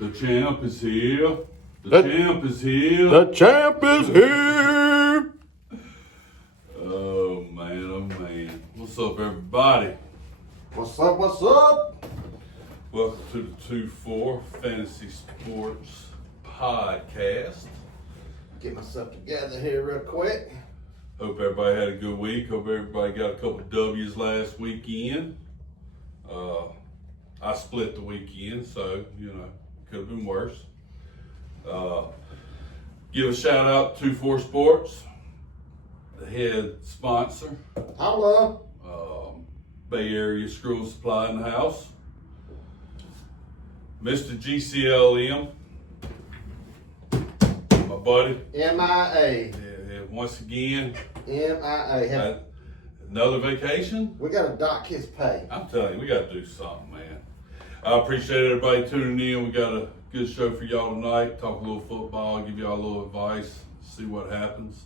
The champ is here. The champ is here. The champ is here. Oh man. What's up, everybody? What's up? What's up? Welcome to the 2-4 Fantasy Sports Podcast. Get myself together here real quick. Hope everybody had a good week. Hope everybody got a couple of W's last weekend. I split the weekend, so, could have been worse. Give a shout out to 2-4 Sports, the head sponsor. Hello. Bay Area Screw Supply in the house. Mr. GCLM, my buddy. MIA. Yeah, once again, MIA. another vacation. We got to dock his pay. I'm telling you, we got to do something, man. I appreciate everybody tuning in. We got a good show for y'all tonight. Talk a little football, give y'all a little advice, see what happens.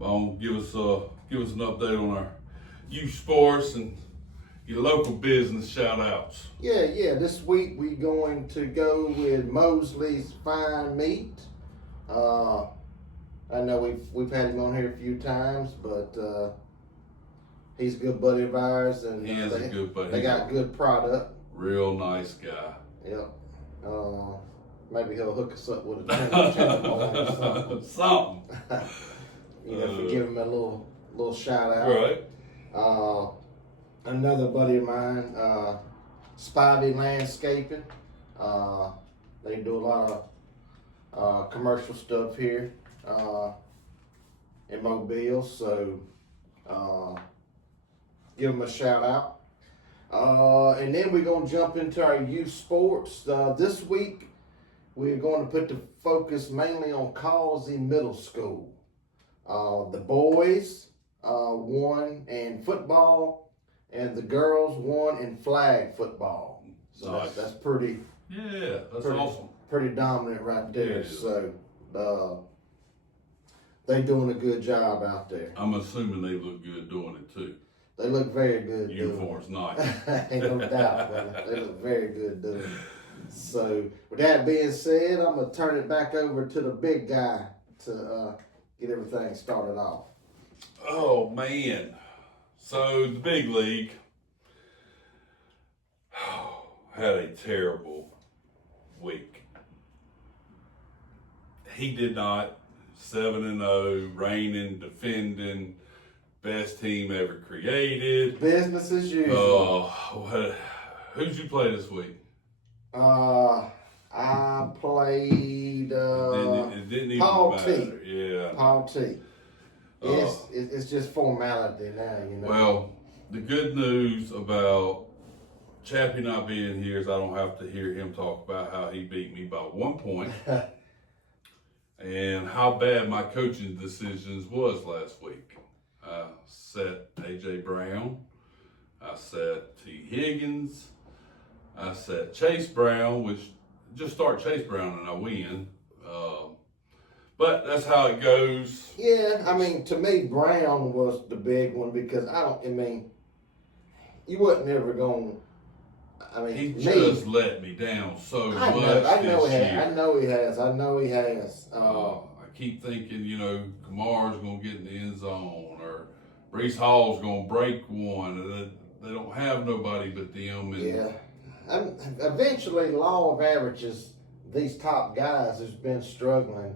Give us an update on our youth sports and your local business shout outs. Yeah. This week we going to go with Mosley's Fine Meat. I know we've had him on here a few times, but he's a good buddy of ours, and He is a good buddy. They got good product. Real nice guy. Yep. Maybe he'll hook us up with a channel or something. Something. If we give him a little shout out. Right. Another buddy of mine, Spivey Landscaping. They do a lot of commercial stuff here in Mobile, so give them a shout out. And then we're going to jump into our youth sports. This week, we're going to put the focus mainly on Causey Middle School. The boys won in football, and the girls won in flag football. So Nice. that's pretty Awesome. pretty dominant right there. Yeah, it is. So they doing a good job out there. I'm assuming they look good doing it too. They look very good. Uniform's nice. Ain't no doubt, brother. They look very good doing it. So with that being said, I'm gonna turn it back over to the big guy to get everything started off. Oh man. So the big league had a terrible week. He did not 7-0, reigning, defending, best team ever created. Business as usual. Who'd you play this week? I played It didn't even Paul matter. T. Yeah. Paul T. It's just formality now, Well, the good news about Chappie not being here is I don't have to hear him talk about how he beat me by 1 point and how bad my coaching decisions was last week. I set A.J. Brown. I set T. Higgins. I set Chase Brown, which just start Chase Brown and I win. But that's how it goes. Yeah, I mean, to me, Brown was the big one because you wasn't ever going. He just let me down so much this year. I know he has. I keep thinking, Kamar's going to get in the end zone or Brees Hall's going to break one. And they don't have nobody but them. And yeah. Eventually, law of averages, these top guys who's been struggling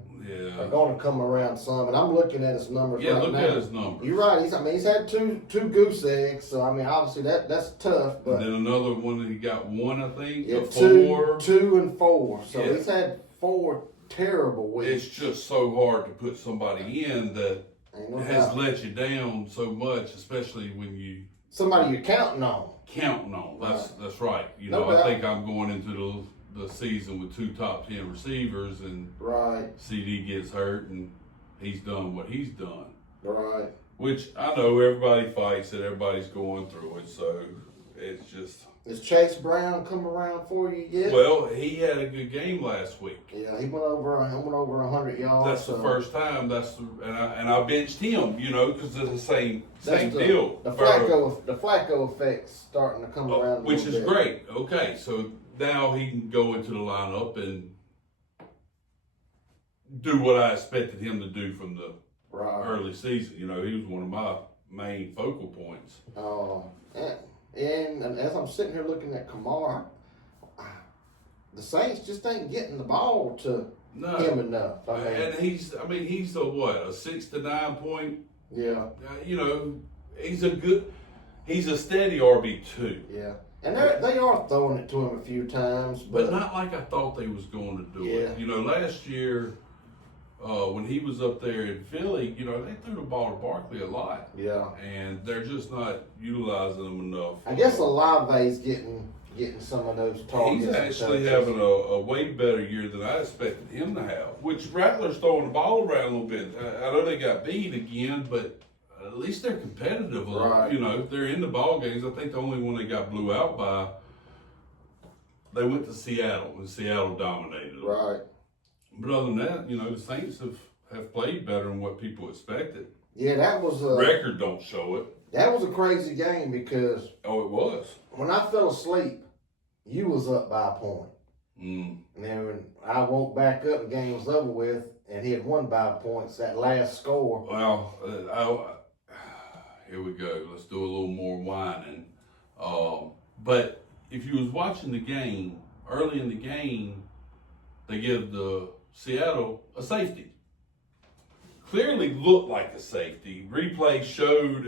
are going to come around some. And I'm looking at his numbers right now. Yeah, look at his numbers. You're right. He's had two goose eggs. So, obviously that's tough. But and then another one, he got one, I think, yeah, four. 2 and 4. So Yeah. he's had 4 terrible weeks. It's just so hard to put somebody in that Ain't no has doubt. let you down so much, especially when you Somebody you're counting on. counting on. That's right. No I doubt. think I'm going into the season with 2 top 10 receivers, and Right. CD gets hurt, and he's done what he's done. Right. Which I know everybody fights it, everybody's going through it, so it's just. Has Chase Brown come around for you yet? Well, he had a good game last week. Yeah, he went over 100 yards. That's the first time. And I benched him, because it's the same That's deal. The Flacco effect's starting to come around, a which little is bit. great. Okay, so now he can go into the lineup and do what I expected him to do from the early season. You know, he was one of my main focal points. And as I'm sitting here looking at Kamara, the Saints just ain't getting the ball to him enough. And he's a 6 to 9 point. Yeah. You know, he's a steady RB2. Yeah. And they are throwing it to him a few times, but not like I thought they was going to do it. You know, last year when he was up there in Philly, you know, they threw the ball to Barkley a lot. Yeah. And they're just not utilizing them enough. I guess Olave's getting some of those targets. He's actually having a way better year than I expected him to have. Which Rattler's throwing the ball around a little bit. I know they got beat again, but at least they're competitive. Right. You know, they're in the ball games. I think the only one they got blew out by, they went to Seattle, and Seattle dominated them. Right. But other than that, you know, the Saints have played better than what people expected. Yeah, that was record don't show it. That was a crazy game because it was. When I fell asleep, you was up by a point. And then when I woke back up, the game was over with, and he had won by points. That last score. Well, here we go. Let's do a little more whining. But if you was watching the game, early in the game, they give the Seattle a safety. Clearly looked like a safety. Replay showed,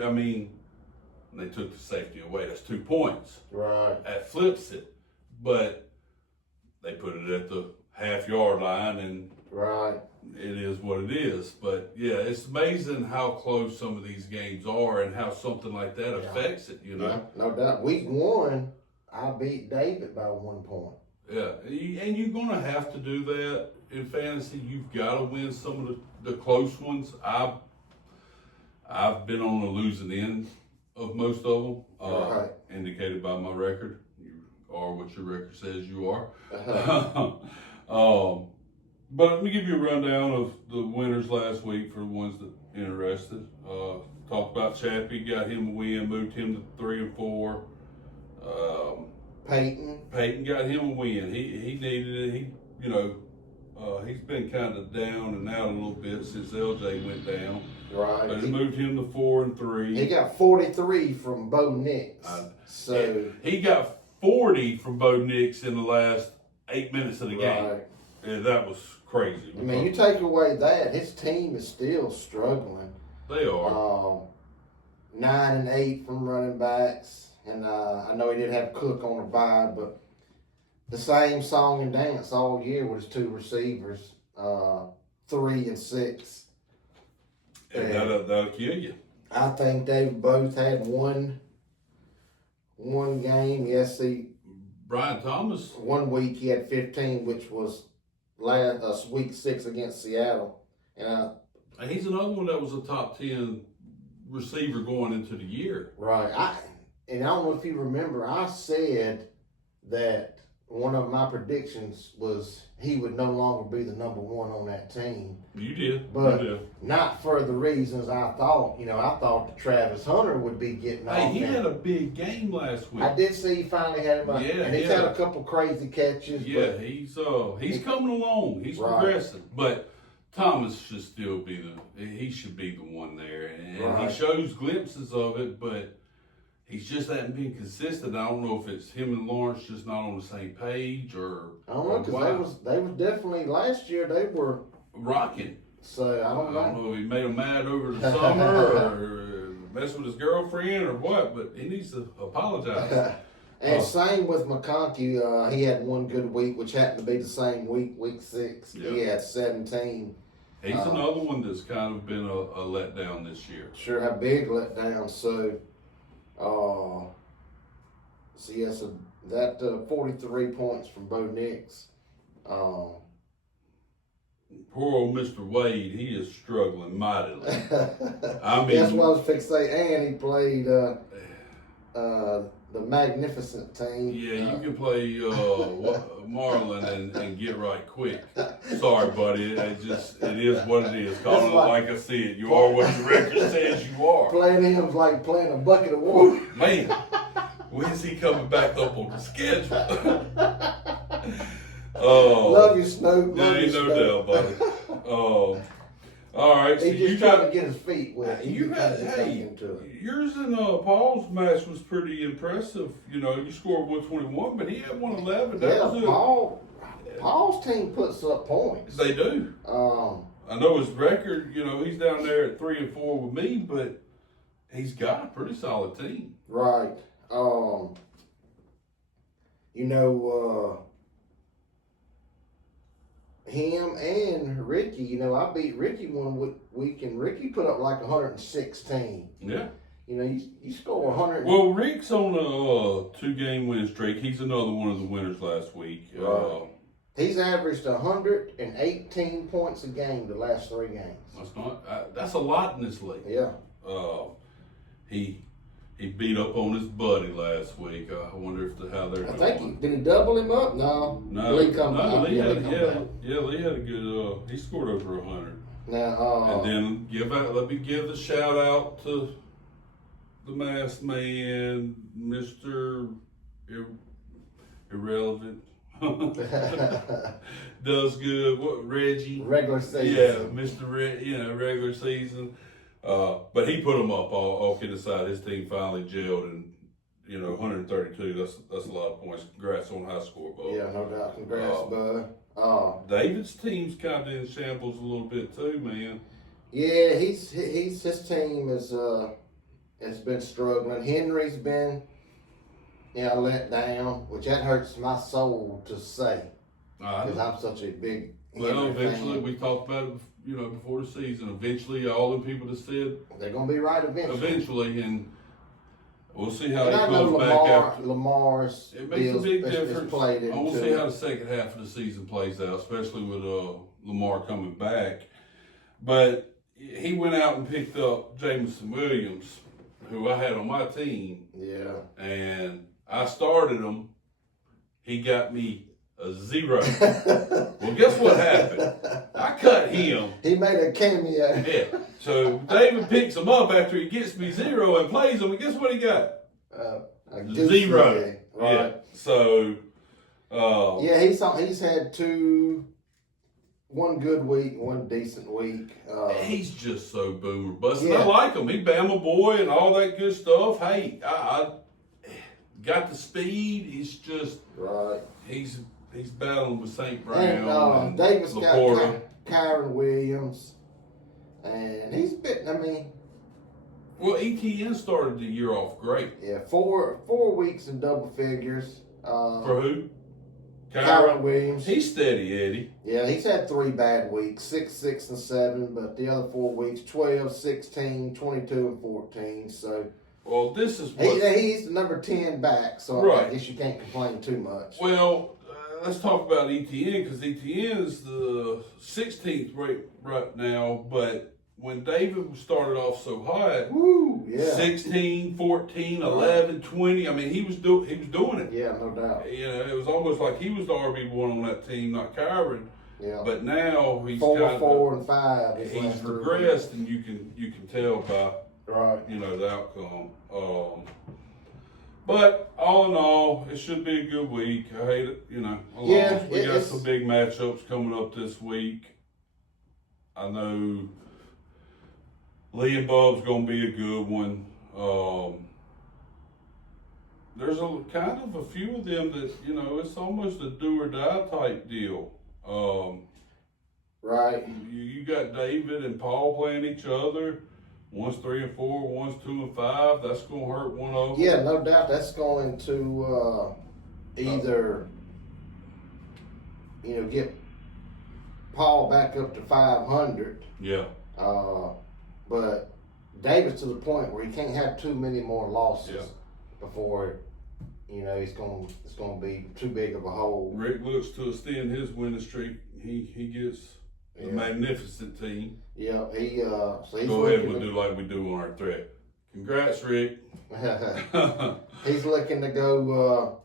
they took the safety away. That's 2 points. Right. That flips it. But they put it at the half-yard line, and right. It is what it is. But, yeah, it's amazing how close some of these games are and how something like that affects it, you know. Yeah, no doubt. Week 1, I beat David by 1 point. Yeah, and you're going to have to do that in fantasy. You've got to win some of the close ones. I've been on the losing end of most of them, indicated by my record. You are what your record says you are. But let me give you a rundown of the winners last week for the ones that are interested. Talked about Chappie, got him a win, moved him to 3 and 4. Peyton got him a win. He needed it. He's been kind of down and out a little bit since LJ went down. Right. But it moved him to 4 and 3. He got 43 from Bo Nix. He got 40 from Bo Nix in the last 8 minutes of the game. And that was crazy. You take away that, his team is still struggling. They are. 9 and 8 from running backs. And I know he did have Cook on the bye, but the same song and dance all year with his 2 receivers, 3 and 6. And that'll kill you. I think they both had one game. Yes, Brian Thomas. 1 week he had 15, which was week 6 against Seattle. And he's another one that was a top 10 receiver going into the year. Right. I don't know if you remember, I said that one of my predictions was he would no longer be the number 1 on that team. You did. But not for the reasons I thought. I thought that Travis Hunter would be getting off. He had a big game last week. I did see he finally had him. And he's had a couple crazy catches. Yeah, he's coming along. He's progressing. But Thomas should still be he should be the one there. And he shows glimpses of it, but he's just hasn't been consistent. I don't know if it's him and Lawrence just not on the same page or. I don't know, because they was definitely last year they were rocking. So I don't know. I don't know if he made him mad over the summer or messed with his girlfriend or what, but he needs to apologize. And same with McConkey. He had 1 good week, which happened to be the same week 6. Yeah. He had 17. He's another one that's kind of been a letdown this year. Sure, a big letdown. So, that 43 points from Bo Nix. Poor old Mr. Wade, he is struggling mightily. That's what I was fixing to say. And he played the magnificent team. Yeah, you can play Marlin and get right quick. Sorry, buddy. It is what it is. Call it like I see it. You are what your record says you are. Playing him like playing a bucket of water. Man, When's he coming back up on the schedule? Oh, Love you, Snoop. there Love ain't you, no Snoop. doubt, buddy. All right. So He just you trying got to get his feet wet. you had into it. yours and Paul's match was pretty impressive. You know, you scored 121, but he had 111. That Yeah, was Paul's team puts up points. They do. I know his record. You know, he's down there at 3-4 with me, but he's got a pretty solid team. Right. You know, him and Ricky, you know, I beat Ricky one week, and Ricky put up like 116. Yeah. You know, you score 100. Well, Rick's on a 2-game win streak. He's another one of the winners last week. Right. He's averaged 118 points a game the last 3 games. That's not. That's a lot in this league. Yeah. He beat up on his buddy last week. I wonder how they're I doing. think did he double him up? No. Lee come back. Lee had, back. Lee had a good. He scored over 100. Now, and then let me give the shout out to the masked man, Mr. Irrelevant. Does good. What, Reggie? Regular season. Yeah, Mr. Regular season. But he put them up. All kidding aside, his team finally gelled, and 132. That's a lot of points. Congrats on high score, Bo. Yeah, no doubt. Congrats, bud. David's team's kind of in shambles a little bit too, man. Yeah, his team has been struggling. Henry's been let down, which that hurts my soul to say because I'm such a big. Well, Henry eventually fan. we talked about it, before the season. Eventually, all the people that said They're gonna be right eventually. and we'll see how And he I know goes back after. Lamar's It makes a big is difference. played I want to into see it. how the second half of the season plays out, especially with Lamar coming back. But he went out and picked up Jameson Williams, who I had on my team, Yeah. and I started him. He got me a 0. Well, guess what happened? I cut him. He made a cameo. Yeah. So David picks him up after he gets me 0 and plays him, and guess what he got? A goose 0. egg, right. Yeah. So. Yeah, he's had one good week, one decent week. He's just so boomer busted. Yeah. I like him. He Bama boy and all that good stuff. Hey, I got the speed. He's just right. He's battling with St. Brown And Davis got Laporta. Kyron Williams, and he's been. I mean, Well, ETN started the year off great. yeah, 4 weeks in double figures. For who? Kyron Williams. He's steady, Eddie. Yeah, he's had 3 bad weeks, 6, 6, and 7, but the other 4 weeks, 12, 16, 22, and 14. So Well, this is what. he's the number 10 back, so Right. I guess you can't complain too much. Well, let's talk about ETN because ETN is the 16th right now. But when David started off so hot, Woo, yeah. 16, 14, 11, 20. I mean, he was doing it. Yeah, no doubt. It was almost like he was the RB1 on that team, not Kyron. Yeah. But now he's 4, 4, and 5. his he's last 3 regressed, and you can tell by Right. the outcome. But all in all, it should be a good week. I hate it, we got some big matchups coming up this week. I know Lee and Bub's gonna be a good one. There's a few of them that it's almost a do or die type deal. Right. You got David and Paul playing each other. One's 3 and 4, one's 2 and 5. That's gonna hurt one of them. Yeah, no doubt. That's going to either get Paul back up to 500. Yeah. But David's to the point where he can't have too many more losses before it's going to be too big of a hole. Rick looks to extend his winning streak. He gets a magnificent team. Yeah, so he's Go ahead, we'll do like we do on our thread. Congrats, Rick. He's looking to go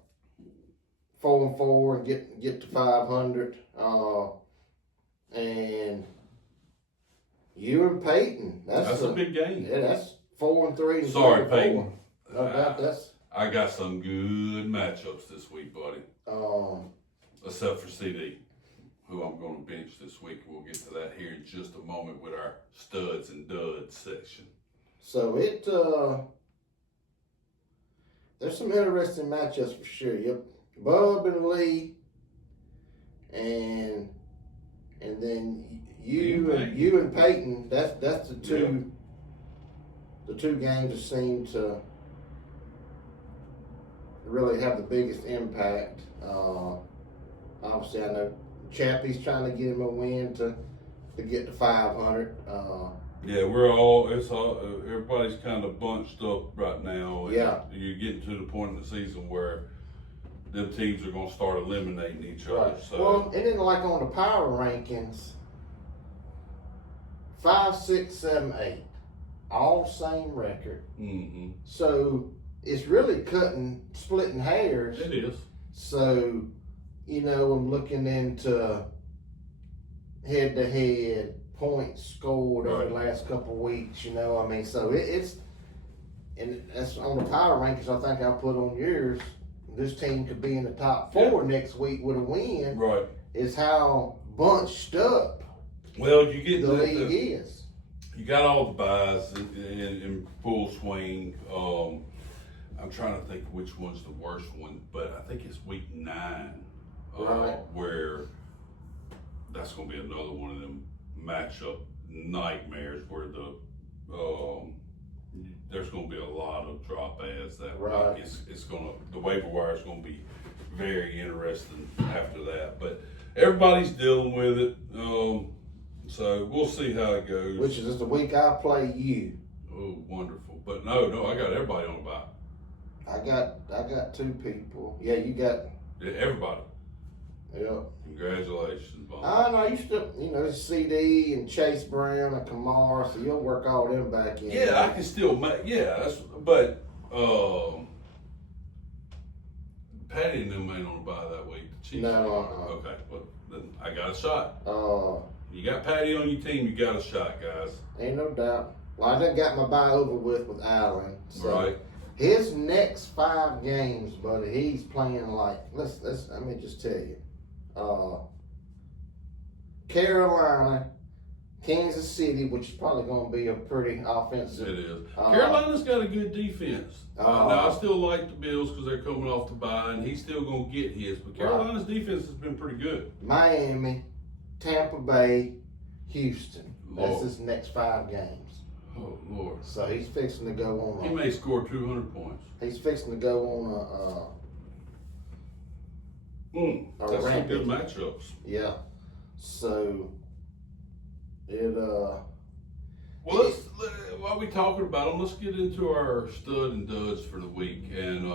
4 and 4 and get to 500. And you and Peyton, that's a big game. Yeah, that's 4 and 3. And Sorry, 4 and 4. Peyton. No doubt, that's. I got some good matchups this week, buddy. Except for CD, who I'm going to bench this week. We'll get to that here in just a moment with our studs and duds section. So there's some interesting matchups for sure. Yep, Bub and Lee, and then you and Peyton. That's the two. The two games that seem to really have the biggest impact. Obviously, I know Chappie's trying to get him a win to get to 500. Yeah, everybody's kind of bunched up right now. Yeah. You're getting to the point in the season where the teams are going to start eliminating each other. Right. So. Well, and then like on the power rankings, 5, 6, 7, 8, all same record. Mm-hmm. So it's really splitting hairs. It is. So, I'm looking into head-to-head points scored over the last couple of weeks, so it's, and that's on the power rankings. I think I'll put on yours. This team could be in the top 4 next week with a win. Right. Is how bunched up you get the league is. You got all the buys in full swing. I'm trying to think which one's the worst one, but I think it's week 9 where that's going to be another one of them matchup nightmares where there's going to be a lot of drop ads that week. It's going to, the waiver wire is going to be very interesting after that, but everybody's dealing with it. So we'll see how it goes. Which is the week I play you. Oh, wonderful! But no, I got everybody on the bye. I got 2 people. Yeah, you got everybody. Yeah. Congratulations, Bob. I know you still, CD and Chase Brown and Kamara, so you'll work all them back in. Yeah, I can still make. Yeah, but Patty and them ain't on the bye that week. The Chiefs. No. Okay, well then I got a shot. You got Patty on your team, you got a shot, guys. Ain't no doubt. Well, I done got my bye over with Allen. So right. His next 5 games, buddy, he's playing like let me just tell you. Carolina, Kansas City, which is probably going to be a pretty offensive. It is. Carolina's got a good defense. Now, I still like the Bills because they're coming off the bye, and he's still going to get his. But Carolina's defense has been pretty good. Miami, Tampa Bay, Houston. Lord. That's his next 5 games. Oh, Lord. So he's fixing to go on. He may score 200 points. He's fixing to go on that's some good matchups. Yeah. So it well, while we talking about them, let's get into our stud and duds for the week. And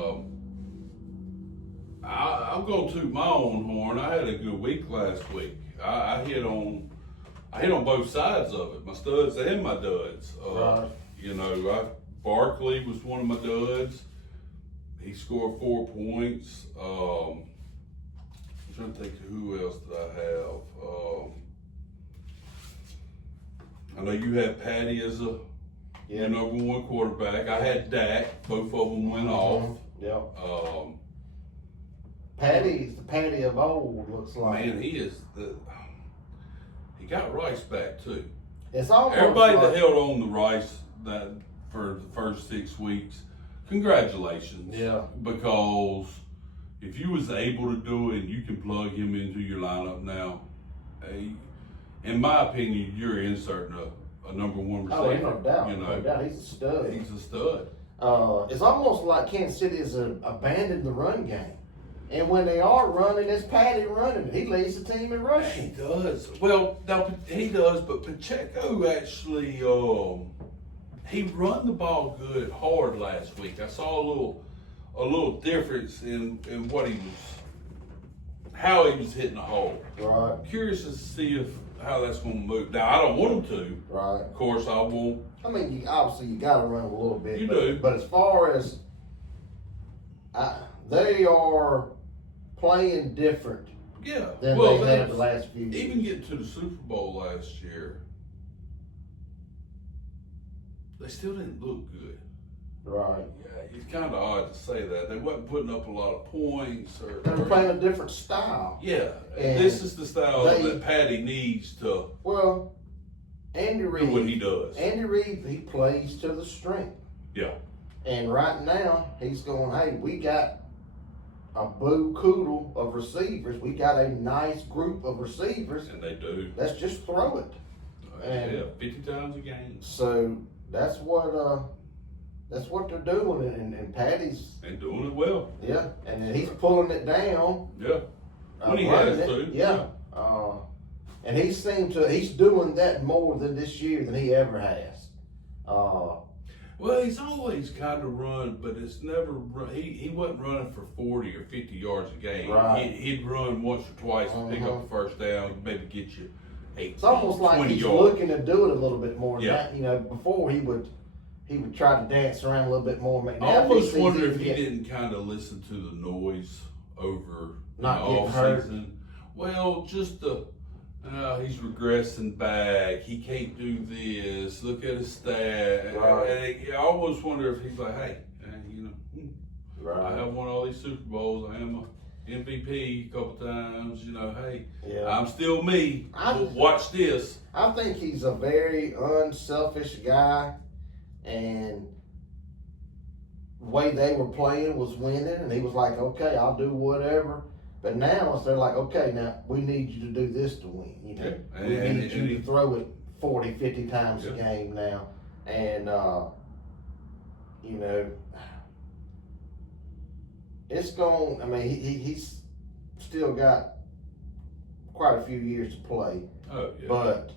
I'm going to toot my own horn. I had a good week last week. I hit on both sides of it, my studs and my duds. Barkley was one of my duds. He scored 4 points. I'm trying to think who else did I have. I know you had Patty as your number 1 quarterback. I had Dak. Both of them went off. Yeah. Patty's the Patty of old, looks like. Man, he got Rice back too. It's almost everybody that held on to Rice that for the first 6 weeks, congratulations. Yeah. Because if you was able to do it and you can plug him into your lineup now, in my opinion, you're inserting a number 1 receiver. Oh, no doubt. No doubt. He's a stud. He's a stud. It's almost like Kansas City has abandoned the run game. And when they are running, it's Patty running. He leads the team in rushing. He does. Well, now he does, but Pacheco actually, he run the ball good, hard last week. I saw a little difference in what how he was hitting the hole. Right. Curious to see how that's going to move. Now, I don't want him to. Right. Of course, I won't. I mean, obviously, you got to run a little bit. You do. But as far as they are playing different than they have the last few years. Even getting to the Super Bowl last year, they still didn't look good. Right. Yeah, it's kind of odd to say that. They wasn't putting up a lot of points. They were playing a different style. Yeah, And this is the style that Patty needs to Andy do Reid. what he does. Andy Reid, he plays to the strength. Yeah. And right now, he's going, hey, we got a boo coodle of receivers. We got a nice group of receivers. And they do. Let's just throw it. Yeah, 50 times a game. So that's what they're doing, and Patty's And doing it well. yeah, and then he's pulling it down. Yeah. When he running has it. to. Yeah. And he's doing that more than this year than he ever has. Well, he's always kind of run, but it's never he wasn't running for 40 or 50 yards a game. Right. He'd run once or twice to pick up a first down, maybe get you 8, It's almost like 20 he's yards. looking to do it a little bit more. Yeah. Now, before he would try to dance around a little bit more. Now I almost sees wonder if can he get- didn't kind of listen to the noise over Not the getting off hurt. season. Well, just he's regressing back. He can't do this. Look at his stat. Right. And I almost wonder if he's like, hey, I Right. have won all these Super Bowls. I am a MVP a couple times. Hey, Yeah. I'm still me. Watch this. I think he's a very unselfish guy, and the way they were playing was winning, and he was like, okay, I'll do whatever. But now they're like, okay, now we need you to do this to win. Yeah. We And need you to throw it 40, 50 times a Yeah. game now. And, it's going, he's still got quite a few years to play. Oh, yeah. But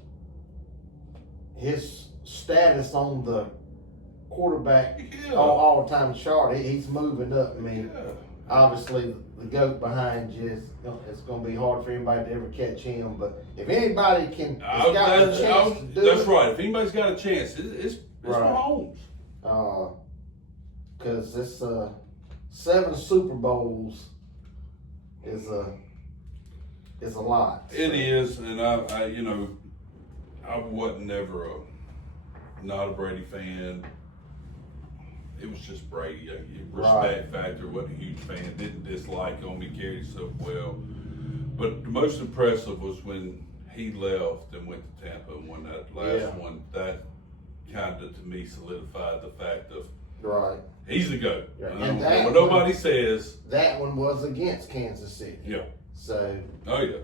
his status on the quarterback Yeah. all the time chart, he's moving up. Yeah. Obviously the GOAT behind you, it's going to be hard for anybody to ever catch him. But if anybody has got a chance to do That's it, right. If anybody's got a chance, it's Right. Mahomes. because it's 7 Super Bowls is a lot. It is, and I wasn't never not a Brady fan. It was just Brady. Respect factor, wasn't a huge fan. Didn't dislike him. He carried himself well. But the most impressive was when he left and went to Tampa and won that last one. That kind of, to me, solidified the fact of Right. he's the GOAT. Yeah. And And what nobody says. That one was against Kansas City. Yeah. So, Oh, yeah.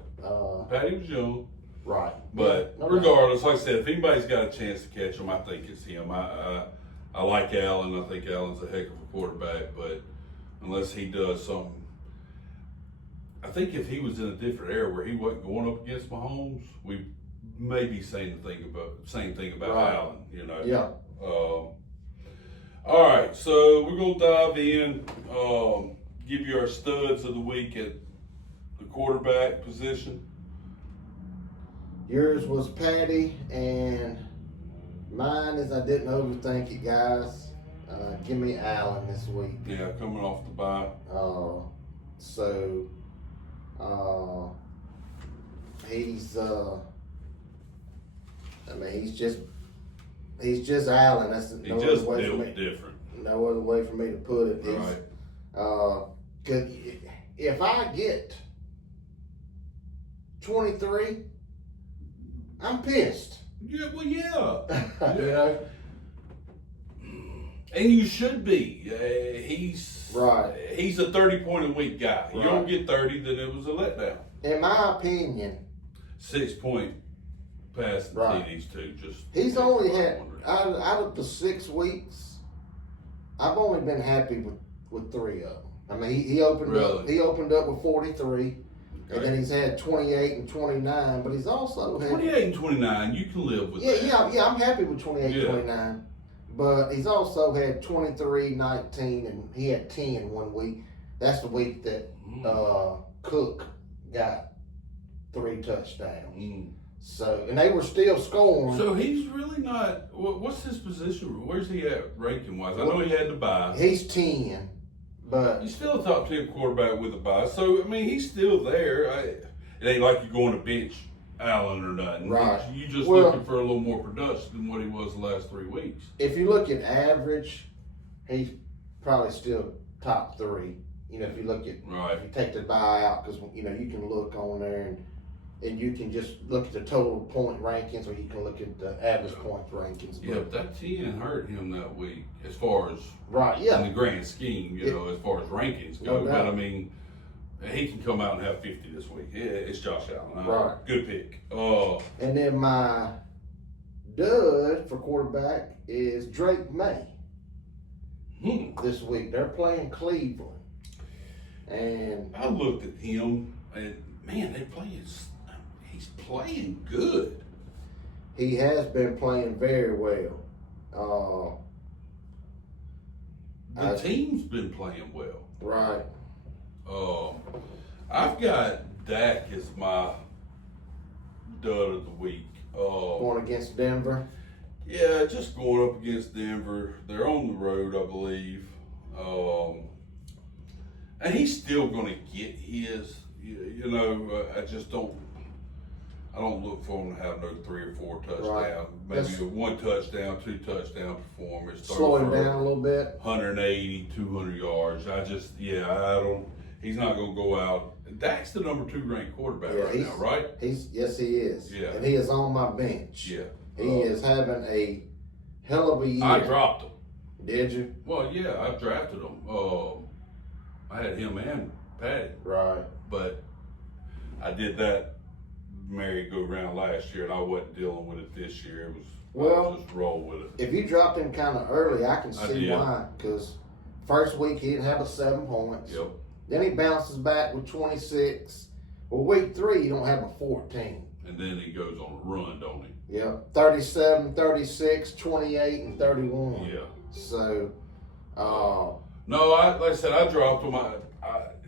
Patty was young. right. But Yeah, no doubt. regardless, like I said, if anybody's got a chance to catch him, I think it's him. I like Allen. I think Allen's a heck of a quarterback, but unless he does something, I think if he was in a different era where he wasn't going up against Mahomes, we may be saying the same thing about Right. Allen. Yeah. All right, so we're gonna dive in, give you our studs of the week at the quarterback position. Yours was Patty, and mine is I didn't overthink it, guys. Give me Allen this week. Yeah, coming off the bye. He's he's just Allen. That's He no just other way for built me. different. No other way for me to put it. Right. Cause if I get 23, I'm pissed. Yeah, well, yeah. You know. And you should be. He's Right. He's a 30-point-a-week guy. You don't Right. get 30, then it was a letdown. In my opinion, 6-point pass the Right. TDs too. Just he's only had out of the 6 weeks, I've only been happy with 3 of them. I mean, he opened up. Really? He opened up with 43, Okay. and then he's had 28 and 29. But he's also had 28 and 29. You can live with yeah, that. I'm happy with 28, Yeah. 29. But he's also had 23, 19, and he had 10 one week. That's the week that Cook got 3 touchdowns. Mm. So, and they were still scoring. So he's really not. What's his position? Where's he at ranking wise? I know he had the bye. He's 10, but He's still a top 10 quarterback with a bye. So I mean, he's still there. It ain't like you're going to bench Allen or nothing. Right. You just Well- looking for a little more production than what he was the last 3 weeks. if you look at average, he's probably still top 3. You know, if you look at Right. if you take the bye out, because you know you can look on there and you can just look at the total point rankings, or you can look at the average points rankings. Yeah, but that 10 hurt him that week as far as Right. in Yeah. the grand scheme, you know, as far as rankings go. No But doubt. I mean, he can come out and have 50 this week. Yeah, it's Josh Allen. Right. Good pick. And then my dud for quarterback is Drake May this week. They're playing Cleveland. And I looked at him and man, he's playing good. he has been playing very well. The team's been playing well. Right. I've got Dak as my dud of the week. Going against Denver. Yeah, just going up against Denver. They're on the road, I believe. And he's still going to get his. You know, I just don't. I don't look for him to have no 3 or 4 touchdowns. Right. Maybe That's- a 1 touchdown, 2 touchdown performance. Slow him down a little bit. 180, 200 yards. I don't. He's not going to go out. Dak's the number 2 ranked quarterback right now, right? Yes, he is. Yeah. And he is on my bench. Yeah. He is having a hell of a year. I dropped him. Did you? Well, yeah, I drafted him. I had him and Patty, Right. but I did that merry-go-round last year, and I wasn't dealing with it this year. It was Well, just roll with it. if you dropped him kind of early, I can I see did. why. Because first week he didn't have a 7 points. Yep. Then he bounces back with 26. Well, week 3 you don't have a 14. And then he goes on a run, don't he? Yep. 37, 36, 28, and 31. Yeah. So, No, like I said, I dropped him.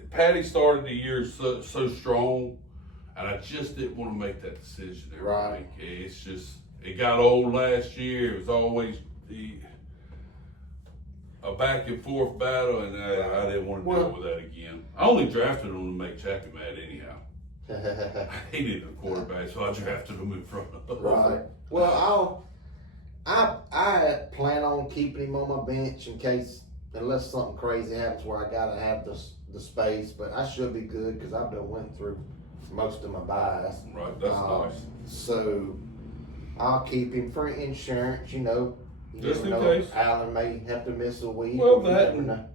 Patty started the year so strong, and I just didn't want to make that decision every Right. week. It's just, it got old last year. It was always a back and forth battle, and I didn't want to deal with that again. I only drafted him to make Chappie mad anyhow. He needed a quarterback, so I drafted him in front of him. right. Well, I plan on keeping him on my bench in case, unless something crazy happens where I gotta have the space. But I should be good because I've done went through most of my buys. Right, that's nice. So I'll keep him for insurance. You know, Just never in know, case. Alan may have to miss a week. Well, You that never and- know.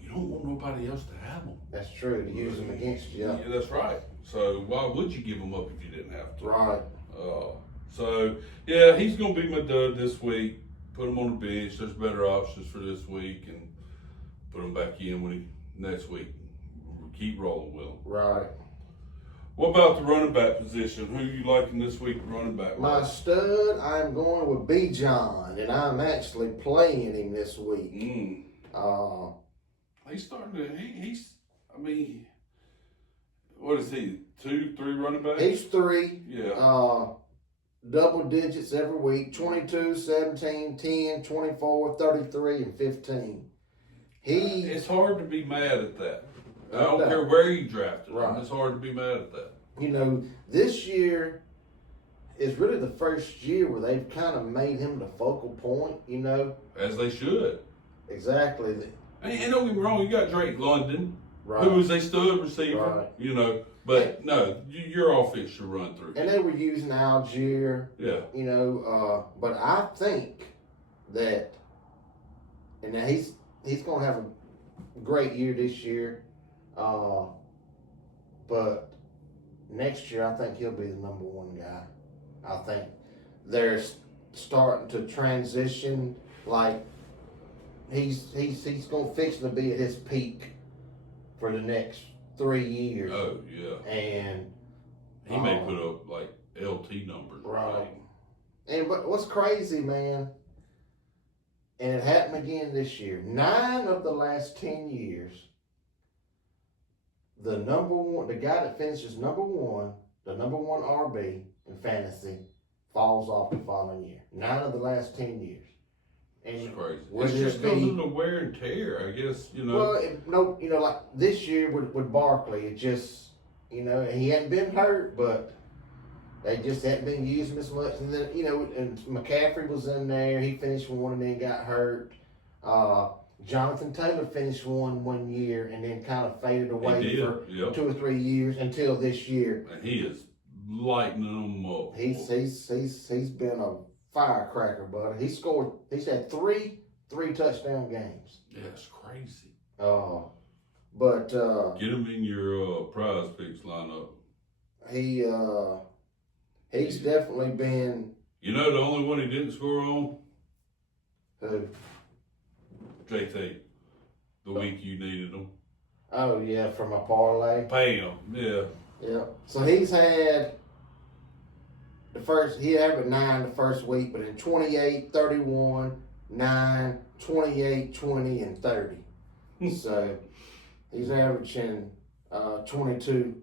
You don't want nobody else to have them. That's true. To use them against you. Yeah, that's right. So why would you give them up if you didn't have to? Right. So yeah, he's gonna be my dud this week. Put him on the bench. There's better options for this week, and put him back in next week. Keep rolling with him. Right. What about the running back position? Who you liking this week, running back? My stud, I'm going with B. John, and I'm actually playing him this week. He's starting to. He's. I mean, what is he? 2, 3 running backs? He's 3. Yeah. Double digits every week. 22, 17, 10, 24, 33, and 15. It's hard to be mad at that. I No don't doubt. care where you drafted him. Right. It's hard to be mad at that. You know, this year is really the first year where they've kind of made him the focal point, you know. As they should. Exactly. And don't get me wrong, you got Drake London, Right. who was a stud receiver, Right. you know. But no, your offense should run through. And they were using Algier, Yeah. you know, but I think that, and now he's going to have a great year this year, but next year I think he'll be the number 1 guy. I think they're starting to transition, like he's going to fix to be at his peak for the next 3 years. Oh, yeah. And He may put up like LT numbers. right. And but what's crazy, man, and it happened again this year. 9 of the last 10 years, the guy that finishes number 1, the number 1 RB in fantasy, falls off the following year. 9 of the last 10 years. And It's crazy. would It's it just because be- of the wear and tear, I guess, you know. Well, you know, like this year with Barkley, it just, you know, he hadn't been hurt, but they just hadn't been using as much. And then, you know, and McCaffrey was in there. He finished 1 and then got hurt. Jonathan Taylor finished one year and then kind of faded away for Yep. 2 or 3 years until this year. And he is lightening them up. He's been a firecracker, buddy. He's had three touchdown games. Yeah, it's crazy. But Get him in your prize picks lineup. he's definitely been. You know the only one he didn't score on? Who? JT. The week you needed him. Oh yeah, from a parlay. Bam. Yeah. Yeah. So he's had he averaged 9 the first week, but in 28, 31, 9, 28, 20, and 30. So he's averaging 22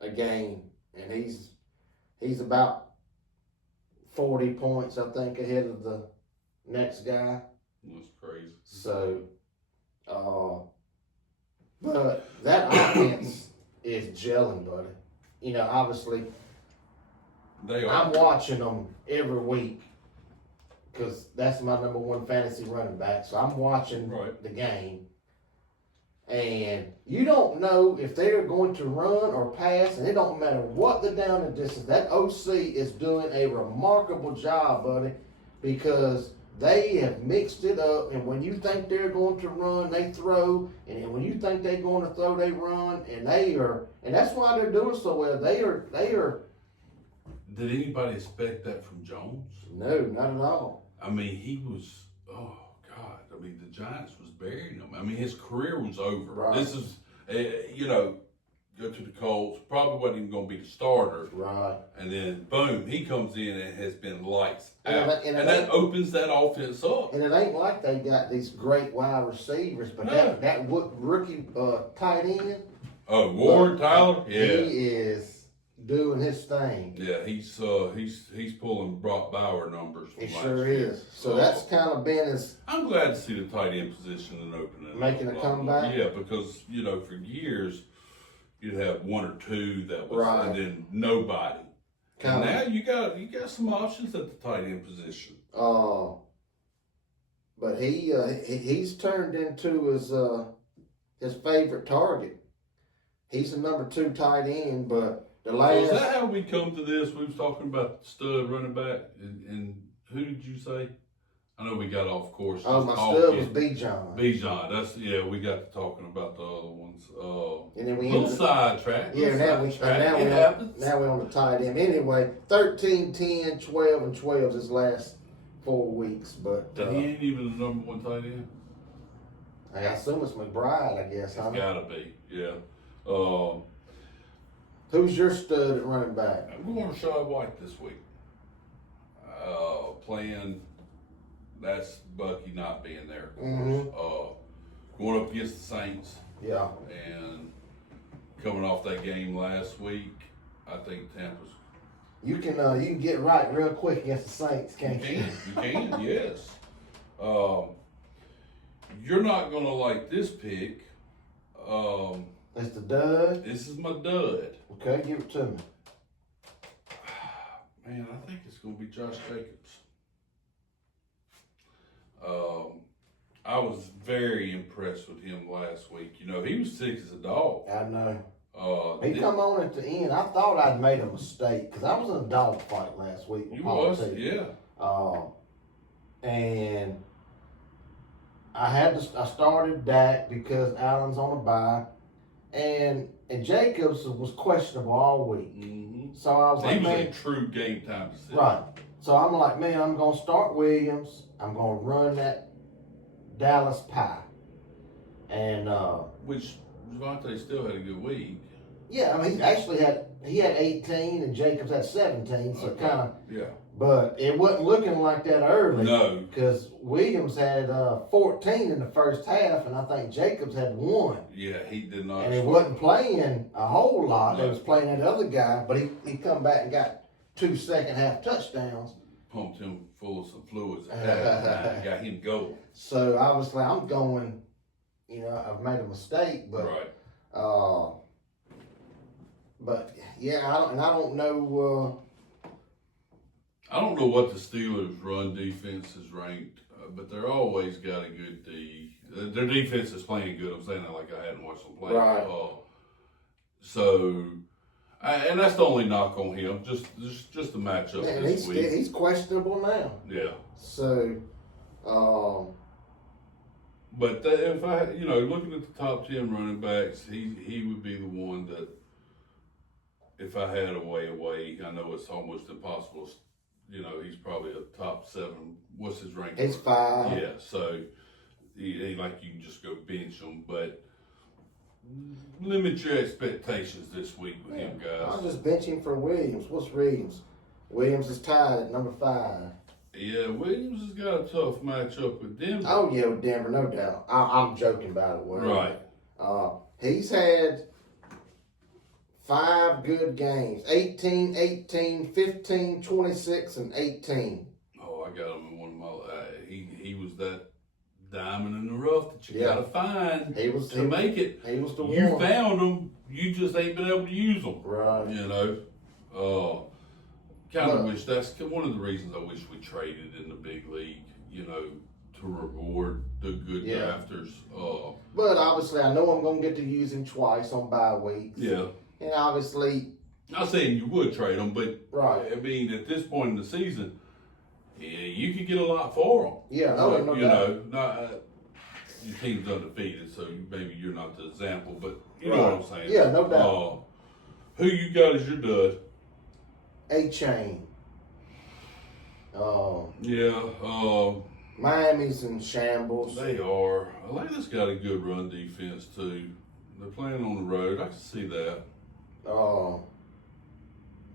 a game, and he's about 40 points, I think, ahead of the next guy. That's crazy. So, but that offense is gelling, buddy. You know, obviously, They are. I'm watching them every week because that's my number one fantasy running back. So I'm watching the game. And you don't know if they're going to run or pass, and it don't matter what the down and distance. That OC is doing a remarkable job, buddy, because they have mixed it up. And when you think they're going to run, they throw. And then when you think they're going to throw, they run. And that's why they're doing so well. They are. Did anybody expect that from Jones? No, not at all. I mean, he was, oh, God. I mean, the Giants was burying him. I mean, his career was over. Right. This is, go to the Colts. Probably wasn't even going to be the starter. Right. And then, boom, he comes in and has been lights out. And that opens that offense up. And it ain't like they got these great wide receivers, but that rookie tight end. Oh, Ward, Tyler? Yeah. He is doing his thing. Yeah, he's pulling Brock Bauer numbers. He sure is. So that's kind of been his. I'm glad to see the tight end position and opening. Making a comeback? Yeah, because, for years, you'd have one or two that was, Right. and then nobody. And now you got some options at the tight end position. But he's turned into his favorite target. He's the number 2 tight end, but the last. So is that how we come to this? We was talking about the stud running back, and who did you say? I know we got off course. Oh, my stud was Bijan. Bijan. We got to talking about the other ones. And then we little sidetrack. Yeah, now we're on the tight end. Anyway, 13, 10, 12, and 12 his last 4 weeks. But he ain't even the number 1 tight end. I assume it's McBride, I guess. It's gotta be, yeah. Who's your stud at running back? I'm going to Rashad White this week. Playing, that's Bucky not being there, of course. Going up against the Saints. Yeah. And coming off that game last week, I think Tampa's. You can get right real quick against the Saints, can't you? You can, yes. You're not going to like this pick. That's the dud? This is my dud. Okay, give it to me. Man, I think it's going to be Josh Jacobs. I was very impressed with him last week. He was sick as a dog. I know. He come on at the end. I thought I'd made a mistake because I was in a dog fight last week. You was, yeah. And I started Dak because Allen's on a bye, and Jacobs was questionable all week. Mm-hmm. So I was like, he was man, a true game time decision. Right. So I'm like, man, I'm gonna start Williams. I'm gonna run that Dallas pie, and which Javonte still had a good week. Yeah, I mean, he had 18 and Jacobs had 17, so kind of. Yeah. But it wasn't looking like that early. No. Because Williams had 14 in the first half, and I think Jacobs had 1. Yeah, he did not. And he wasn't playing a whole lot. No. They was playing that other guy, but he come back and got 2 second half touchdowns. Pumped him full of some fluids at halftime. Got him going. So obviously I'm going, I've made a mistake, but right. But yeah, I don't know. I don't know what the Steelers' run defense is ranked, but they're always got a good D. Their defense is playing good. I'm saying that like I hadn't watched them play. Right. And that's the only knock on him. Just the matchup And this week. he's questionable now. Yeah. So, But if I, looking at the top 10 running backs, he would be the one that, if I had a way, I know it's almost impossible. He's probably a top 7. What's his rank? he's 5. Yeah, so he like you can just go bench him, but limit your expectations this week with him, guys. I'll just bench him for Williams. What's Williams? Williams is tied at number 5. Yeah, Williams has got a tough matchup with Denver. Oh yeah, with Denver, no doubt. I'm joking, by the way. Right. He's had 5 good games. 18, 18, 15, 26, and 18. Oh, I got him in one of my. He was that diamond in the rough that you Yeah. gotta find to make it. He was the You one. found them. You just ain't been able to use them. Right. Kind of wish that's one of the reasons I wish we traded in the big league. To reward the good drafters. But obviously, I know I'm going to get to use him twice on bye weeks. Yeah. And obviously, Not saying you would trade them, but right. I mean, at this point in the season, you could get a lot for them. Yeah, no doubt. Your team's undefeated, so maybe you're not the example, but you know what I'm saying. Yeah, no doubt. Who you got as your dud? A-Chain. Miami's in shambles. They are. Atlanta's got a good run defense too. They're playing on the road. I can see that.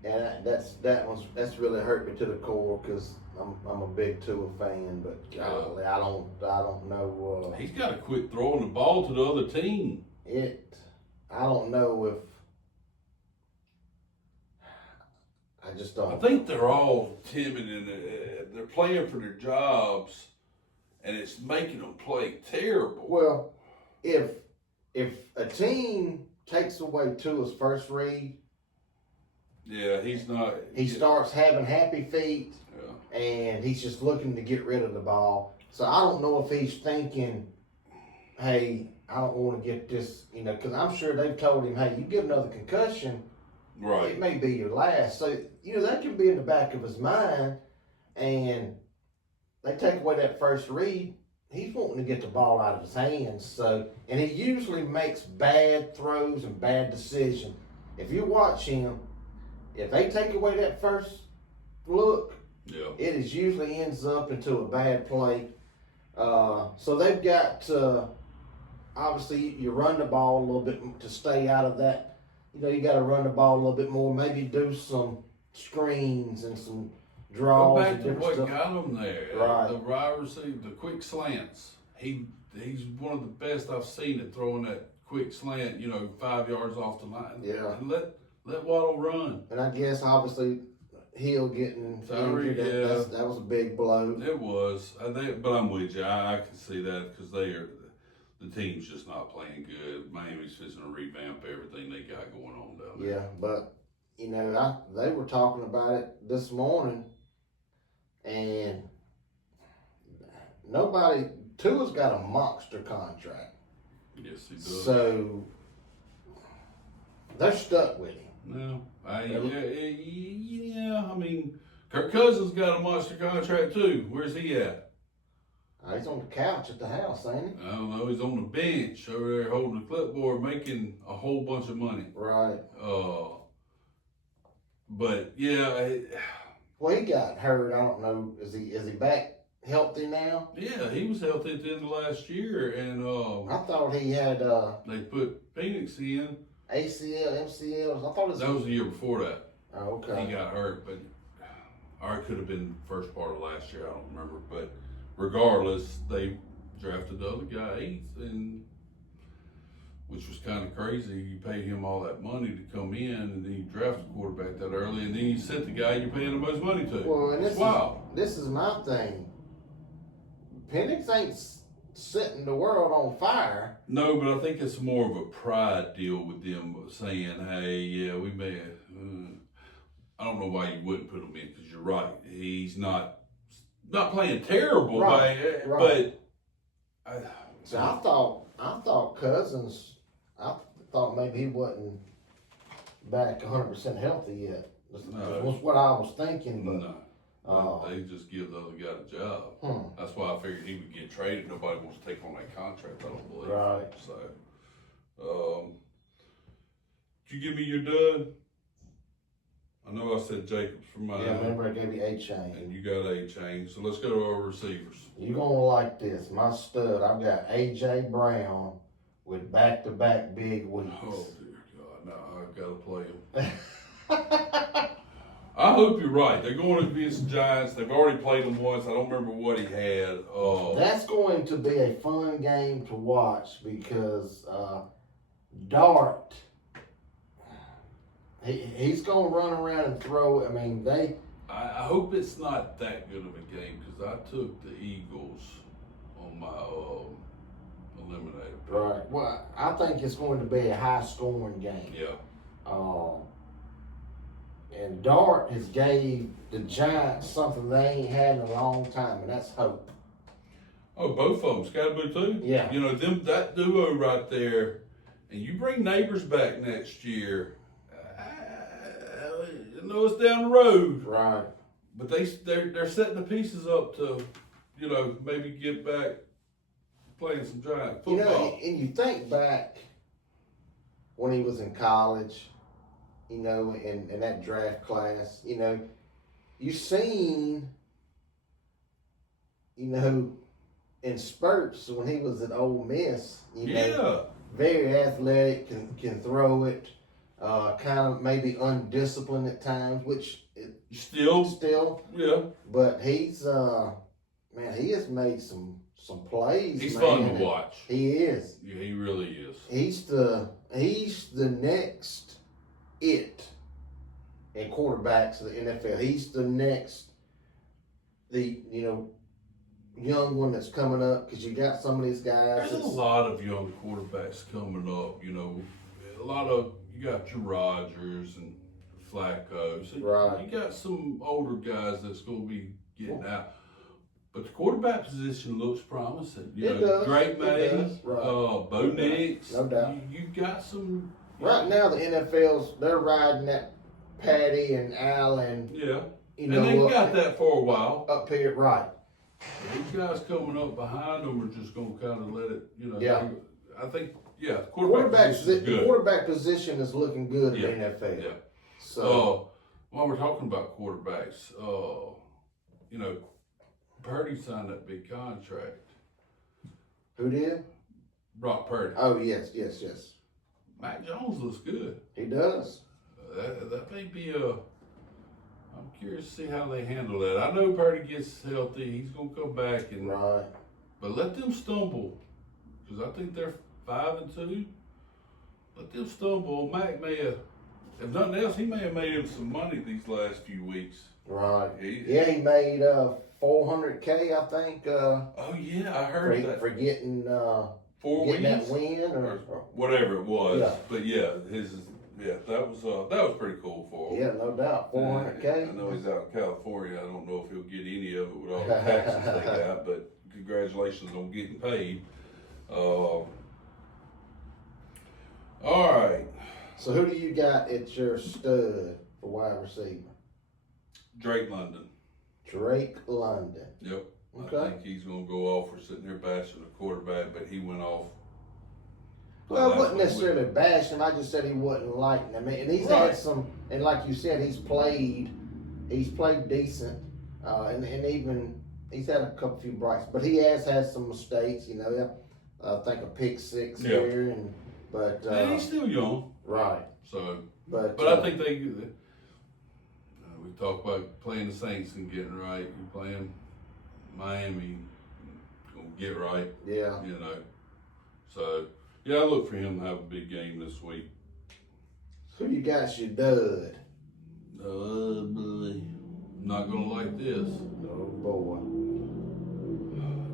And that's really hurt me to the core because I'm a big Tua fan, but golly, I don't know. He's got to quit throwing the ball to the other team. I don't know if. I just don't. I think they're all timid and they're playing for their jobs, and it's making them play terrible. Well, if a team takes away Tua's first read, yeah, he's not. He starts having happy feet, yeah. and he's just looking to get rid of the ball. So I don't know if he's thinking, hey, I don't want to get this, because I'm sure they've told him, hey, you get another concussion, right? It may be your last. So, that can be in the back of his mind, and they take away that first read, he's wanting to get the ball out of his hands. So, and he usually makes bad throws and bad decisions. If you watch him, if they take away that first look, it is usually ends up into a bad play. So they've got to, obviously, you run the ball a little bit to stay out of that. You got to run the ball a little bit more. Maybe do some screens and some draws. Go back and to what stuff. got him there. Right. The wide receiver, the quick slants. He's one of the best I've seen at throwing that quick slant. 5 yards off the line. Yeah. And let Waddle run. And I guess obviously Hill getting injured, that was a big blow. It was, but I'm with you. I can see that because the team's just not playing good. Miami's fixing to revamp everything they got going on down there. Yeah, but they were talking about it this morning, and Tua's got a monster contract. Yes, he does. So they're stuck with him. No, I mean, Kirk Cousins got a monster contract too. Where's he at? He's on the couch at the house, ain't he? I don't know. He's on the bench over there holding the clipboard, making a whole bunch of money. Right. But yeah. Well, he got hurt. I don't know. Is he back healthy now? Yeah, he was healthy at the end of last year, and I thought he had they put Phoenix in. ACL, MCL. I thought that was the year before that. Oh, okay. He got hurt, or it could have been first part of last year. I don't remember. But regardless, they drafted the other guy 8th, and which was kind of crazy. You pay him all that money to come in, and then you draft a quarterback that early, and then you sit the guy you're paying the most money to. Well, and wow. This is my thing. Penix ain't setting the world on fire. No, but I think it's more of a pride deal with them saying, hey, yeah, we may I don't know why you wouldn't put him in, because you're right. He's not playing terrible, right. but So I thought Cousins, I thought maybe he wasn't back 100% healthy yet. No. Was what I was thinking, but No, they just give the other guy a job. That's why I figured he would get traded. Nobody wants to take on that contract, I don't believe. Right. So, did you give me your dud? I know I said Jacobs for mine. yeah, remember I gave you A-Chain. And you got A-Chain. So let's go to our receivers. You're gonna like this. My stud, I've got A.J. Brown with back-to-back big weeks. Oh dear God, no, I've got to play him. I hope you're right. They're going against the Giants. They've already played him once. I don't remember what he had. That's going to be a fun game to watch because Dart, he's going to run around and throw. I mean, I hope it's not that good of a game because I took the Eagles on my eliminator. Right. Well, I think it's going to be a high-scoring game. Yeah. And Dart has gave the Giants something they ain't had in a long time, and that's hope. Oh, both of them, Scatterboo too? Yeah. You know, that duo right there, and you bring Neighbors back next year, I know it's down the road. Right. But they're setting the pieces up to, you know, maybe get back playing some Giant football. You know, and you think back when he was in college, you know, in that draft class, you know, you seen, you know, in spurts when he was at Ole Miss, you know, very athletic, can throw it, kind of maybe undisciplined at times, which still, yeah. But he's man, he has made some plays. He's man, fun to watch. He is. Yeah, he really is. He's the next it in quarterbacks of the NFL. He's the next, young one that's coming up because you got some of these guys. There's a lot of young quarterbacks coming up. You know, you got your Rodgers and Flacco. So Right. You got some older guys that's going to be getting out. But the quarterback position looks promising. You It know, does. Drake It May, does. Right. Bo Nix. No doubt. You got some. Right now, the they're riding that Patty and Allen. Yeah. You And know, they've got that for a while. up here, right? These guys coming up behind them are just going to kind of let it, you know. Yeah. I think, quarterback position is The good. quarterback position is looking good Yeah. in the NFL. Yeah. So While we're talking about quarterbacks, you know, Purdy signed that big contract. who did? Brock Purdy. Oh yes. Mac Jones looks good. He does. That may be I'm curious to see how they handle that. I know Purdy gets healthy. He's going to come back Right. but let them stumble because I think they're 5-2. Let them stumble. Mac may have, if nothing else, he may have made him some money these last few weeks. Right. He He made $400K, I think. Oh yeah, I heard that. For getting 4 getting wins that win or whatever it was. Yeah. But that was pretty cool for him. Yeah, no doubt. $400K. I know he's out in California. I don't know if he'll get any of it with all the taxes they got, but congratulations on getting paid. All right. So who do you got at your stud for wide receiver? Drake London. Drake London. Yep. Okay. I think he's going to go off. We're sitting there bashing the quarterback, but he went off. Well, I wasn't necessarily bashing him. I just said he wasn't liking him. And he's had some, and like you said, he's played decent, and even he's had a few brights, but he has had some mistakes. You know, I think a pick six here, but and he's still young, right? So, but I think we talk about playing the Saints and getting right. You're playing Miami, gonna get right. Yeah. You know, so. Yeah, I look for him to have a big game this week. Who you got your dud? Boy. Not gonna like this. Oh boy.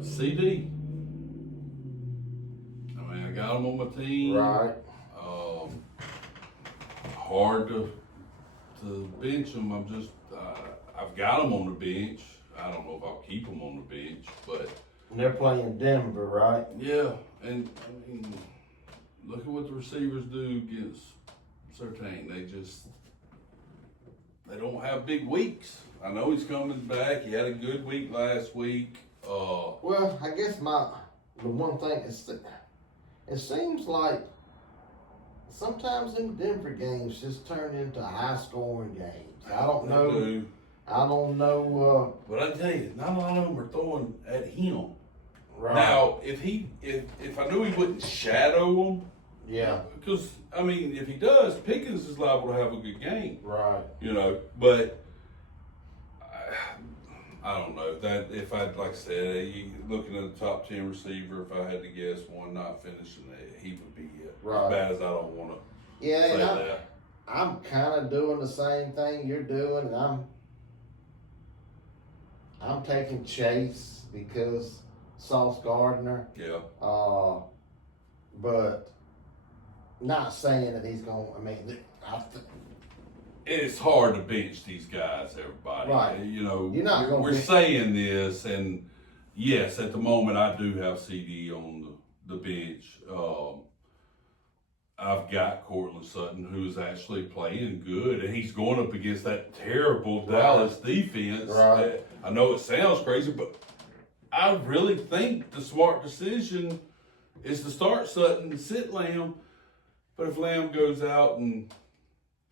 CD. I mean, I got him on my team. Right. Hard to bench him. I've got him on the bench. I don't know if I'll keep him on the bench, but And they're playing Denver, right? Yeah, and I mean, look at what the receivers do against Surtain. They don't have big weeks. I know he's coming back. He had a good week last week. Well, I guess the one thing is that it seems like sometimes them Denver games just turn into high scoring games. I don't know. But I tell you, not a lot of them are throwing at him. Right. Now, if I knew he wouldn't shadow him, Yeah. because I mean, if he does, Pickens is liable to have a good game. Right. But I don't know that if like I said, looking at the top 10 receiver, if I had to guess one not finishing it, he would be it. Right. As bad as I don't want to Yeah, say and that. I'm kind of doing the same thing you're doing, and I'm taking Chase because Sauce Gardner. Yeah. But not saying that he's going. I mean, It's hard to bench these guys, everybody. Right. You're not gonna we're bench- saying this, and yes, at the moment I do have CD on the bench. I've got Cortland Sutton, who's actually playing good, and he's going up against that terrible Right. Dallas defense. Right. I know it sounds crazy, but I really think the smart decision is to start Sutton and sit Lamb. But if Lamb goes out and,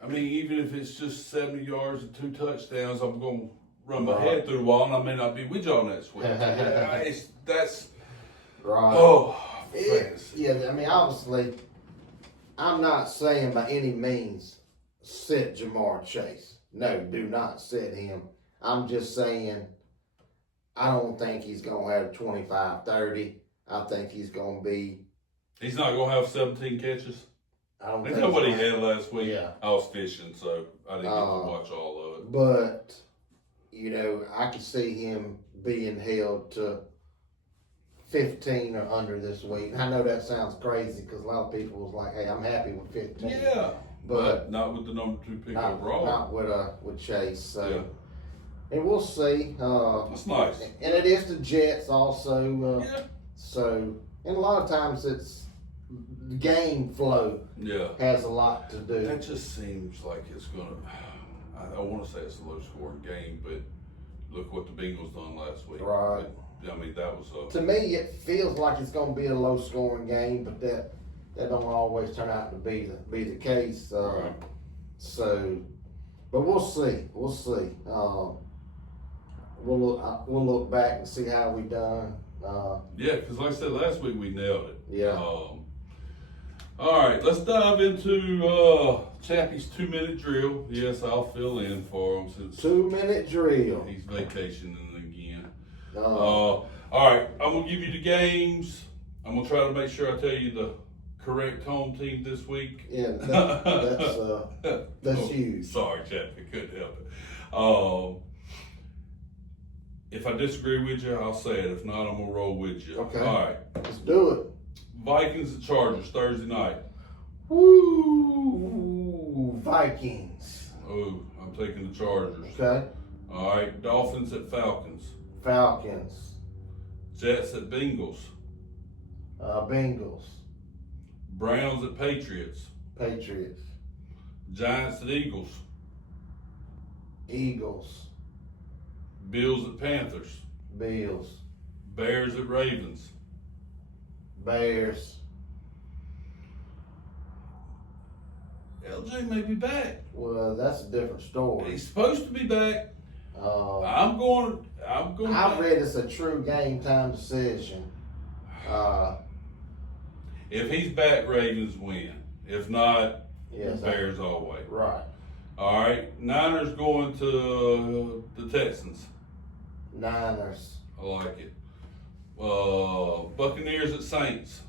I mean, even if it's just 70 yards and 2 touchdowns, I'm going to run my Right. head through the wall, and I may not be with y'all next week. That's right. fantasy. Yeah, I mean, obviously, I'm not saying by any means sit Jamar Chase. No, do not sit him. I'm just saying I don't think he's going to have 25-30. I think he's going to be. He's not going to have 17 catches. I don't That's think not what he he's had last week. Yeah. I was fishing, so I didn't get to watch all of it. But, I could see him being held to 15 or under this week. I know that sounds crazy because a lot of people was like, hey, I'm happy with 15. Yeah, But not with the number 2 pick not overall. with Chase. So, Yeah. And we'll see. That's nice. And it is the Jets also. Yeah. So, and a lot of times it's game flow Yeah. has a lot to do. That just seems like it's going to, I want to say it's a low scoring game, but look what the Bengals done last week. Right. But, I mean, that was To me, it feels like it's going to be a low scoring game, but that don't always turn out to be the case. Right. So, but we'll see. We'll see. We'll look back and see how we done. yeah, because like I said, last week we nailed it. Yeah. All right, let's dive into Chappie's 2-minute drill. Yes, I'll fill in for him since 2-minute drill. he's vacationing again. Uh, All right, I'm going to give you the games. I'm going to try to make sure I tell you the correct home team this week. yeah, that's huge. Sorry, Chappie, couldn't help it. If I disagree with you, I'll say it. If not, I'm going to roll with you. Okay. All right. Let's do it. Vikings and Chargers Thursday night. Woo! Vikings. Oh, I'm taking the Chargers. Okay. All right. Dolphins at Falcons. Falcons. Jets at Bengals. Bengals. Browns at Patriots. Patriots. Giants at Eagles. Eagles. Bills at Panthers. Bills. Bears at Ravens. Bears. LJ may be back. Well, that's a different story. He's supposed to be back. Uh, I'm going. I read it's a true game time decision. If he's back, Ravens win. If not, Yes, Bears all the way. Right. All right. Niners going to the Texans. Niners. I like it. Buccaneers at Saints.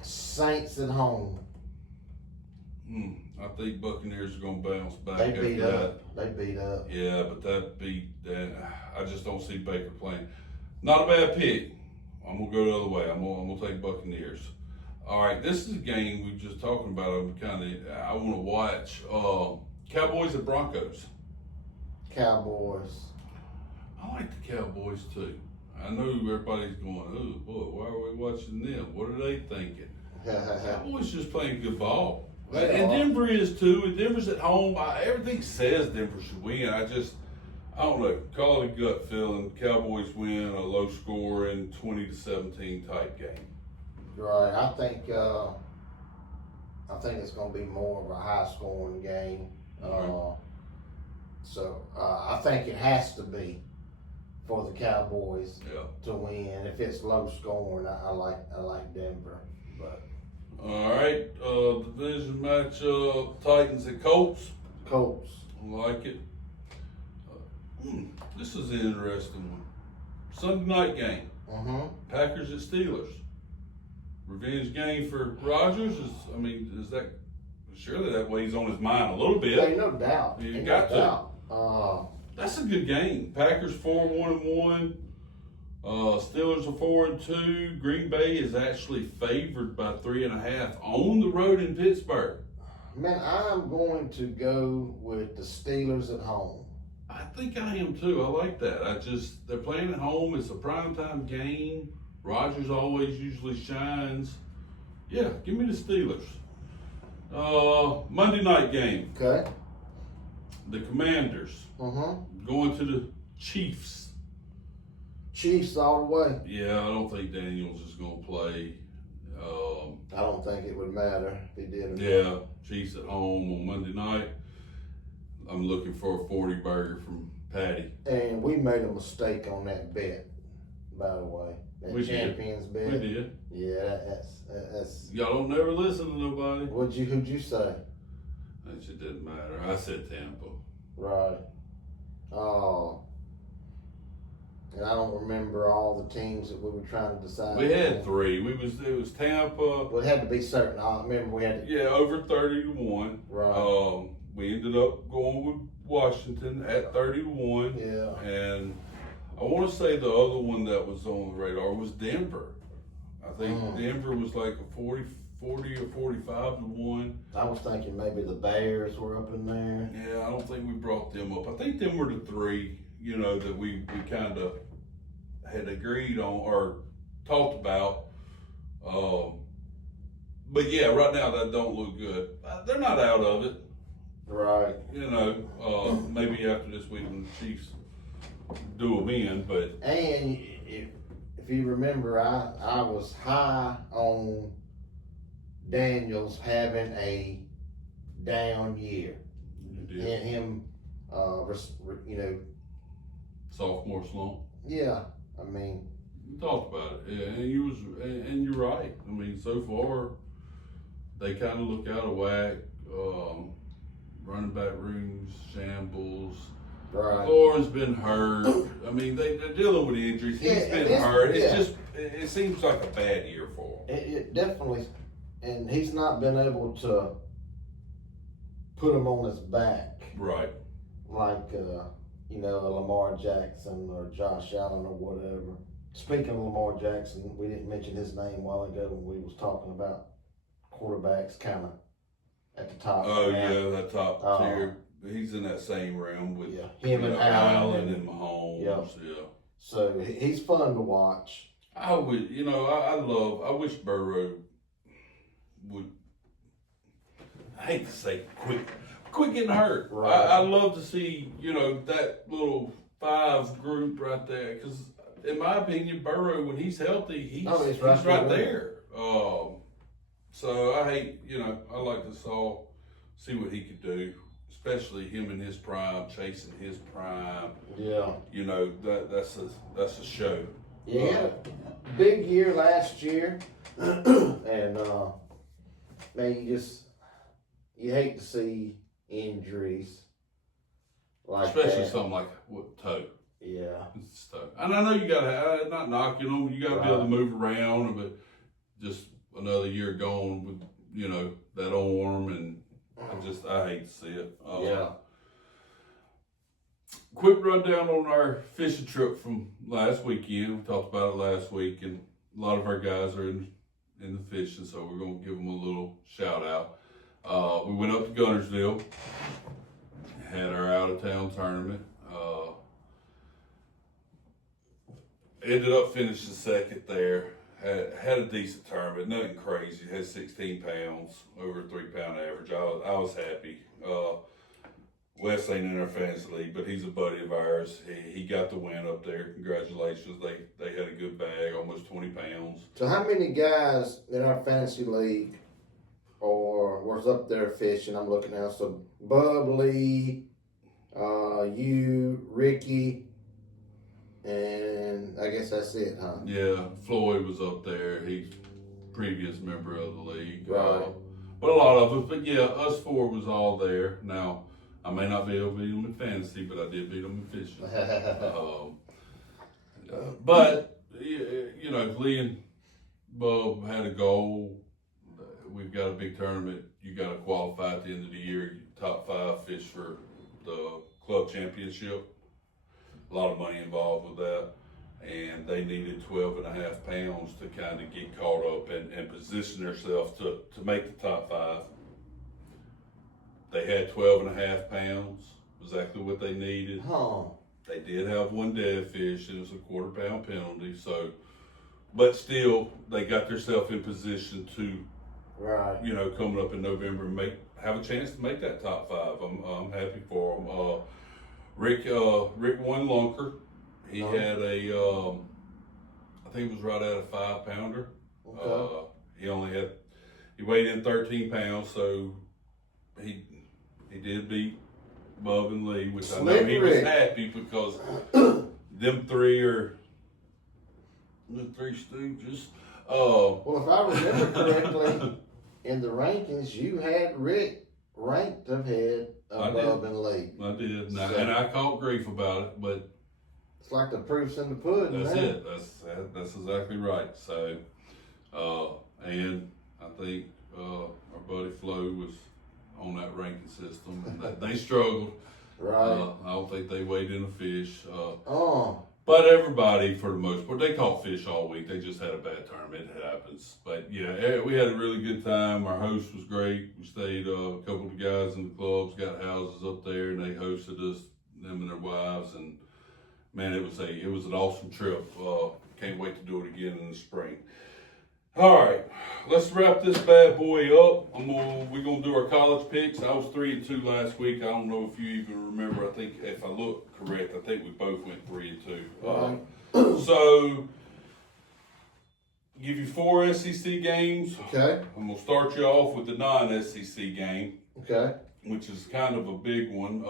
Saints at home. I think Buccaneers are going to bounce back They after beat that. up. They beat up. Yeah, but that beat that. I just don't see Baker playing. Not a bad pick. I'm gonna go the other way. I'm gonna take Buccaneers. All right, this is a game we were just talking about. I want to watch. Cowboys at Broncos. Cowboys. I like the Cowboys too. I know everybody's going, oh boy, why are we watching them? What are they thinking? Cowboys just playing good ball. And Denver is too. And Denver's at home. Everything says Denver should win. I don't know. Call it a gut feeling. Cowboys win a low scoring 20-17 type game. Right. I think it's going to be more of a high scoring game. Right. So I think it has to be for the Cowboys to win. If it's low scoring, I like Denver. But all right, division matchup: Titans and Colts. Colts. I like it. This is an interesting one. Sunday night game. Packers at Steelers. Revenge game for Rodgers. Is that surely that weighs on his mind a little bit? Hey, no doubt. You got to. That's a good game. Packers 4-1-1. Steelers are 4-2. Green Bay is actually favored by 3.5 on the road in Pittsburgh. Man, I'm going to go with the Steelers at home. I think I am too. I like that. They're playing at home. It's a primetime game. Rodgers always usually shines. Yeah, give me the Steelers. Monday night game. Okay. The Commanders going to the Chiefs. Chiefs all the way. Yeah, I don't think Daniels is going to play. I don't think it would matter if he did. Yeah, Chiefs at home on Monday night. I'm looking for a 40 burger from Patty. And we made a mistake on that bet, by the way. That Champions bet. We did. Yeah, that's. Y'all don't never listen to nobody. Who'd you say? That shit didn't matter. I said Tampa. Right. And I don't remember all the teams that we were trying to decide. We had 3. It was Tampa. Well, it had to be certain. I remember we had to. Yeah, over 30-1. Right. We ended up going with Washington at 30-1. Yeah. And I want to say the other one that was on the radar was Denver. I think Denver was like a 40 or 45-1. I was thinking maybe the Bears were up in there. Yeah, I don't think we brought them up. I think them were the 3, that we kind of had agreed on or talked about. But yeah, right now that don't look good. They're not out of it. Right. Maybe after this week when the Chiefs do them in, but. And if you remember, I was high on Daniels having a down year. You did. Him, Sophomore slump. Yeah, I mean. We talked about it, yeah, and you're right. I mean, so far, they kind of look out of whack. Running back rooms, shambles. Right. Lauren's been hurt. I mean, they're dealing with injuries. He's been hurt. It seems like a bad year for him. It definitely, and he's not been able to put him on his back. Right. Like, a Lamar Jackson or Josh Allen or whatever. Speaking of Lamar Jackson, we didn't mention his name a while ago when we was talking about quarterbacks kind of at the top. Oh, yeah, that top tier. He's in that same realm with him and Allen and Mahomes. Yeah. So he's fun to watch. I would, I wish Burrow would, I hate to say quit getting hurt. Right. I love to see, that little 5 group right there. Because in my opinion, Burrow, when he's healthy, he's right there. So I hate, I like to see what he could do, especially him in his prime, chasing his prime. Yeah. That's a show. Yeah. Big year last year. And, man, you hate to see injuries like especially that. something like toe. Yeah. It's toe. And I know you gotta not knocking them, you gotta be able to move around, but just another year gone with that arm, and I hate to see it. Quick rundown on our fishing trip from last weekend. We talked about it last week, and a lot of our guys are in the fishing, so we're gonna give them a little shout out. We went up to Guntersville, had our out of town tournament. ended up finishing second there. Had a decent tournament, nothing crazy. Had 16 pounds, over 3 pound average. I was happy. Wes ain't in our fantasy league, but he's a buddy of ours. He got the win up there. Congratulations. They had a good bag, almost 20 pounds. So how many guys in our fantasy league was up there fishing? I'm looking now. So Bub Lee, you, Ricky, and I guess that's it, huh? Yeah, Floyd was up there. He's previous member of the league. Right. But a lot of us. But yeah, us four was all there. Now, I may not be able to beat them in fantasy, but I did beat them in fishing. But, you know, Lee and Bub had a goal. We've got a big tournament. You got to qualify at the end of the year. Top 5 fish for the club championship. A lot of money involved with that. And they needed 12.5 pounds to kind of get caught up and position themselves to make the top 5. They had 12.5 pounds, exactly what they needed. Huh. They did have one dead fish, and it was a 1/4 pound penalty. So, but still, they got themselves in position to, Right. you know, coming up in November, have a chance to make that top 5. I'm happy for them. Rick won lunker. He had a, I think it was right at a 5 pounder. Okay. He weighed in 13 pounds, so he did beat Bub and Lee, which I know he was happy because them three are the Three Stooges. Well, if I remember correctly, in the rankings, you had Rick ranked ahead of Bub and Lee. I did, and I caught grief about it, but it's like the proof's in the pudding. That's it. That's exactly right. So, and I think our buddy Flo was on that ranking system. They struggled. Right. I don't think they weighed in a fish. Oh. But everybody, for the most part, they caught fish all week. They just had a bad tournament. It happens. But yeah, we had a really good time. Our host was great. We stayed, a couple of the guys in the clubs got houses up there, and they hosted us, them and their wives. And man, it was an awesome trip. Can't wait to do it again in the spring. All right, let's wrap this bad boy up. We're gonna do our college picks. I was 3-2 last week. I don't know if you even remember. I think if I look correct, I think we both went 3-2. So, give you 4 SEC games. Okay. I'm gonna start you off with the non-SEC game. Okay. Which is kind of a big one.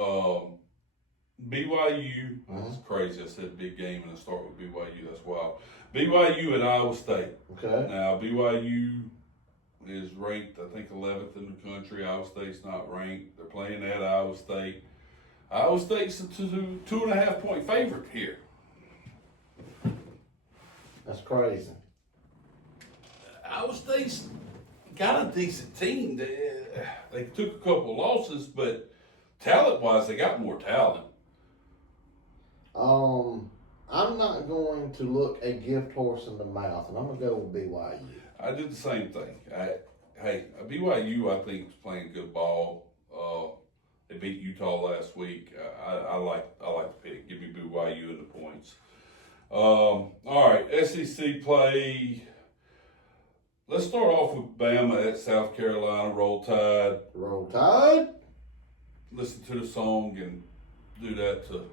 BYU, that's crazy. I said big game and I start with BYU. That's wild. BYU at Iowa State. Okay. Now, BYU is ranked, I think, 11th in the country. Iowa State's not ranked. They're playing at Iowa State. Iowa State's a 2.5 point favorite here. That's crazy. Iowa State's got a decent team. They took a couple losses, but talent-wise, they got more talent. I'm not going to look a gift horse in the mouth, and I'm going to go with BYU. I did the same thing. BYU, I think, is playing good ball. They beat Utah last week. I like the pick. Give me BYU in the points. All right, SEC play. Let's start off with Bama at South Carolina. Roll Tide. Roll Tide. Listen to the song and do that to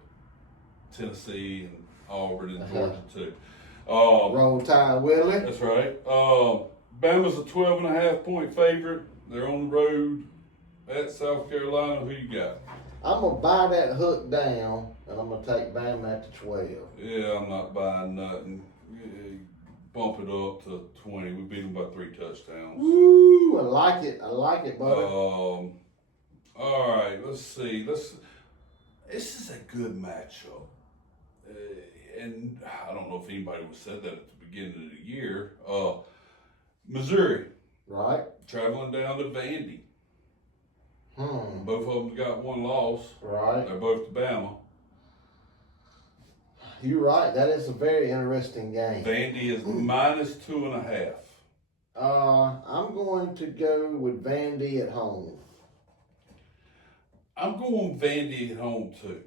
Tennessee and Auburn and Georgia too. Roll Tide, Willie. That's right. Bama's a 12.5 point favorite. They're on the road at South Carolina. Who you got? I'm going to buy that hook down, and I'm going to take Bama at the 12. Yeah, I'm not buying nothing. Bump it up to 20. We beat them by 3 touchdowns. Woo! I like it. I like it, buddy. All right, let's see. This is a good matchup. And I don't know if anybody would have said that at the beginning of the year. Missouri. Right. Traveling down to Vandy. Both of them got 1 loss. Right. They're both to Bama. You're right. That is a very interesting game. Vandy is minus 2.5. I'm going to go with Vandy at home. I'm going Vandy at home too.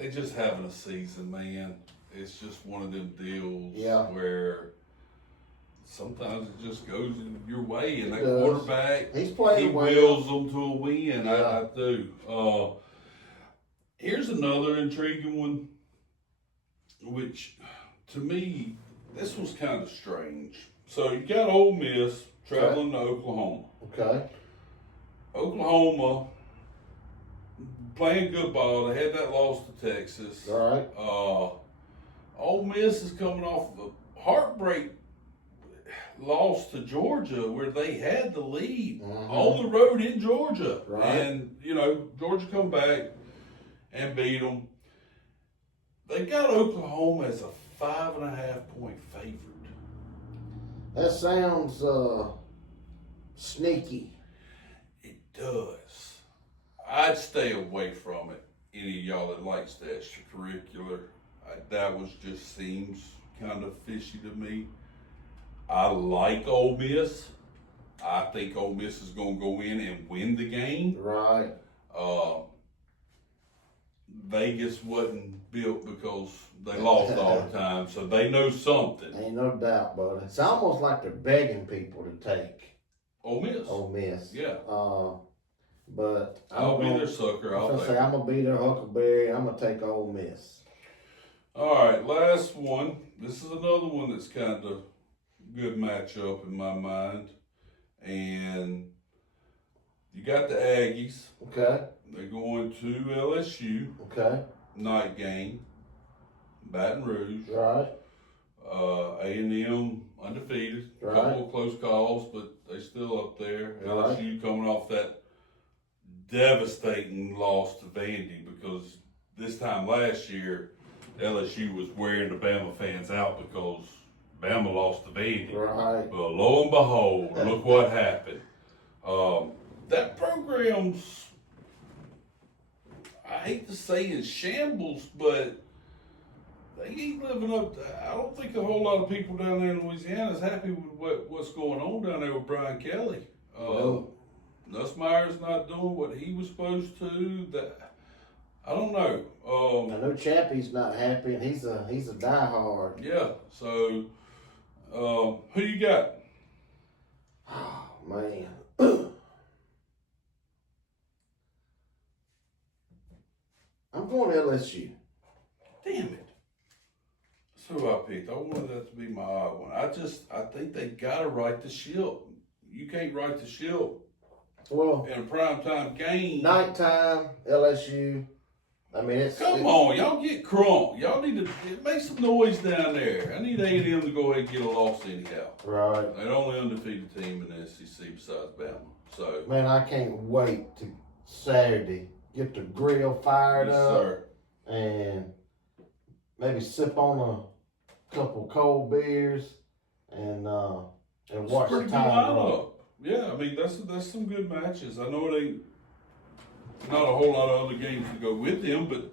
they just having a season, man. It's just one of them deals Yeah. where sometimes it just goes in your way, and that does. quarterback, He's playing he well. wills them to a win. Yeah. I do. Here's another intriguing one, which to me, this was kind of strange. So you got Ole Miss traveling to Oklahoma. Okay. Oklahoma playing good ball. They had that loss to Texas. All right. Ole Miss is coming off of a heartbreak loss to Georgia where they had the lead on the road in Georgia. Right. And, Georgia come back and beat them. They got Oklahoma as a 5.5 point favorite. That sounds sneaky. It does. I'd stay away from it. Any of y'all that likes the extracurricular, that was just seems kind of fishy to me. I like Ole Miss. I think Ole Miss is going to go in and win the game. Right. Vegas wasn't built because they lost all the time, so they know something. Ain't no doubt, buddy. It's almost like they're begging people to take Ole Miss. Ole Miss. Yeah. But I'll be their sucker. I'm gonna be their Huckleberry. I'm gonna take Ole Miss. All right, last one. This is another one that's kind of good matchup in my mind, and you got the Aggies. Okay. They're going to LSU. Okay. Night game. Baton Rouge. Right. A&M undefeated. Right. Couple of close calls, but they still up there. Right. LSU coming off that devastating loss to Vandy because this time last year, LSU was wearing the Bama fans out because Bama lost to Vandy. Right. Well, lo and behold, look what happened. That program's, I hate to say in shambles, but they ain't living up to, I don't think a whole lot of people down there in Louisiana is happy with what's going on down there with Brian Kelly. No. Nussmeier's not doing what he was supposed to. I don't know. I know Chappie's not happy, and he's a diehard. Yeah. So, who you got? Oh man. I'm going LSU. Damn it. That's who I picked. I wanted that to be my odd one. I think they gotta right the ship. You can't right the ship Well, in a primetime game. nighttime LSU. I mean, Come on, y'all get crunk. Y'all need to make some noise down there. I need A&M to go ahead and get a loss anyhow. Right. They're the only undefeated team in the SEC besides Bama. So, Man, I can't wait to Saturday get the grill fired yes, up sir. and maybe sip on a couple cold beers and watch It's the a pretty good time roll. lineup. Yeah, I mean that's some good matches. I know it ain't not a whole lot of other games to go with them, but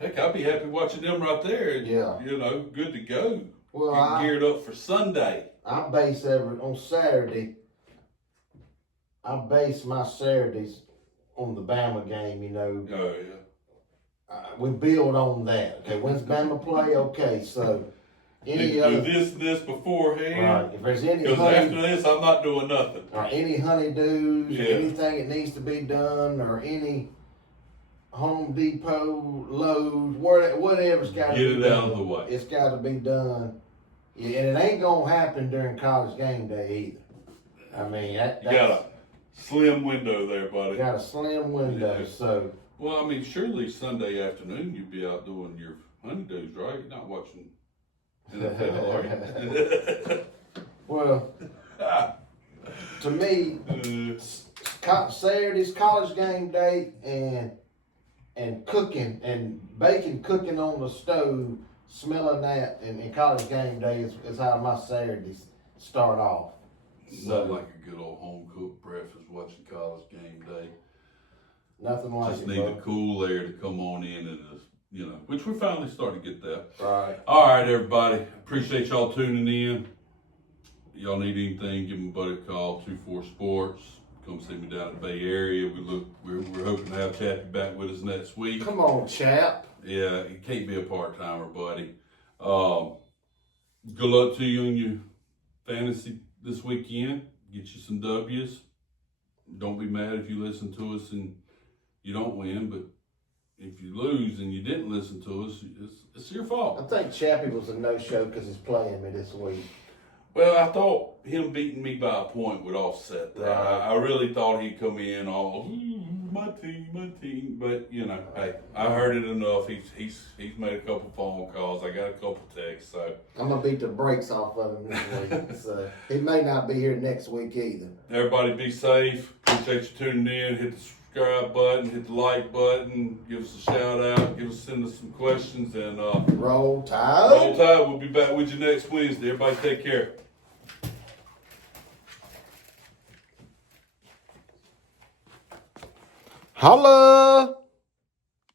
heck, I'd be happy watching them right there. Yeah. Good to go. Well, Getting geared up for Sunday. I base on Saturday. I base my Saturdays on the Bama game. Oh yeah. We build on that. Okay, when's Bama play? Okay, so any Do other this beforehand. right? If there's any Because after this, I'm not doing nothing. or any honeydews, Yeah. anything that needs to be done, or any Home Depot loads, whatever's got to Get be it done. out of the way. It's got to be done. Yeah, and it ain't gonna happen during college game day either. I mean, You that's got a slim window there, buddy. got a slim window. Yeah. So Well, I mean, surely Sunday afternoon you'd be out doing your honeydews, right? You're not watching NFL, are you? well, to me, Saturday's college game day and cooking and bacon cooking on the stove, smelling that and college game day is how my Saturdays start off. Not like a good old home cooked breakfast watching college game day. Nothing like Just it. need bud. the cool air to come on in and just, which we're finally starting to get that. Right. All right, everybody. Appreciate y'all tuning in. Y'all need anything, give me a buddy a call, 24 Sports. come see me down at the Bay Area. We're hoping to have Chappie back with us next week. Come on, chap. Yeah, you can't be a part-timer, buddy. Good luck to you on your fantasy this weekend. Get you some W's. Don't be mad if you listen to us and you don't win, but if you lose and you didn't listen to us, it's your I fault. think Chappie was a no-show because he's playing me this week. Well, I thought him beating me by a point would offset that. Right. I really thought he'd come in all, my team. But, you know, hey, I heard it enough. He's made a couple phone calls. I got a couple texts, so. I'm going to beat the brakes off of him this week. So he may not be here next week either. Everybody be safe. Appreciate you tuning in. Hit the subscribe button, hit the like button, give us a shout out, send us some questions, and Roll Tide. Roll Tide. We'll be back with you next Wednesday. Everybody take care. Holla!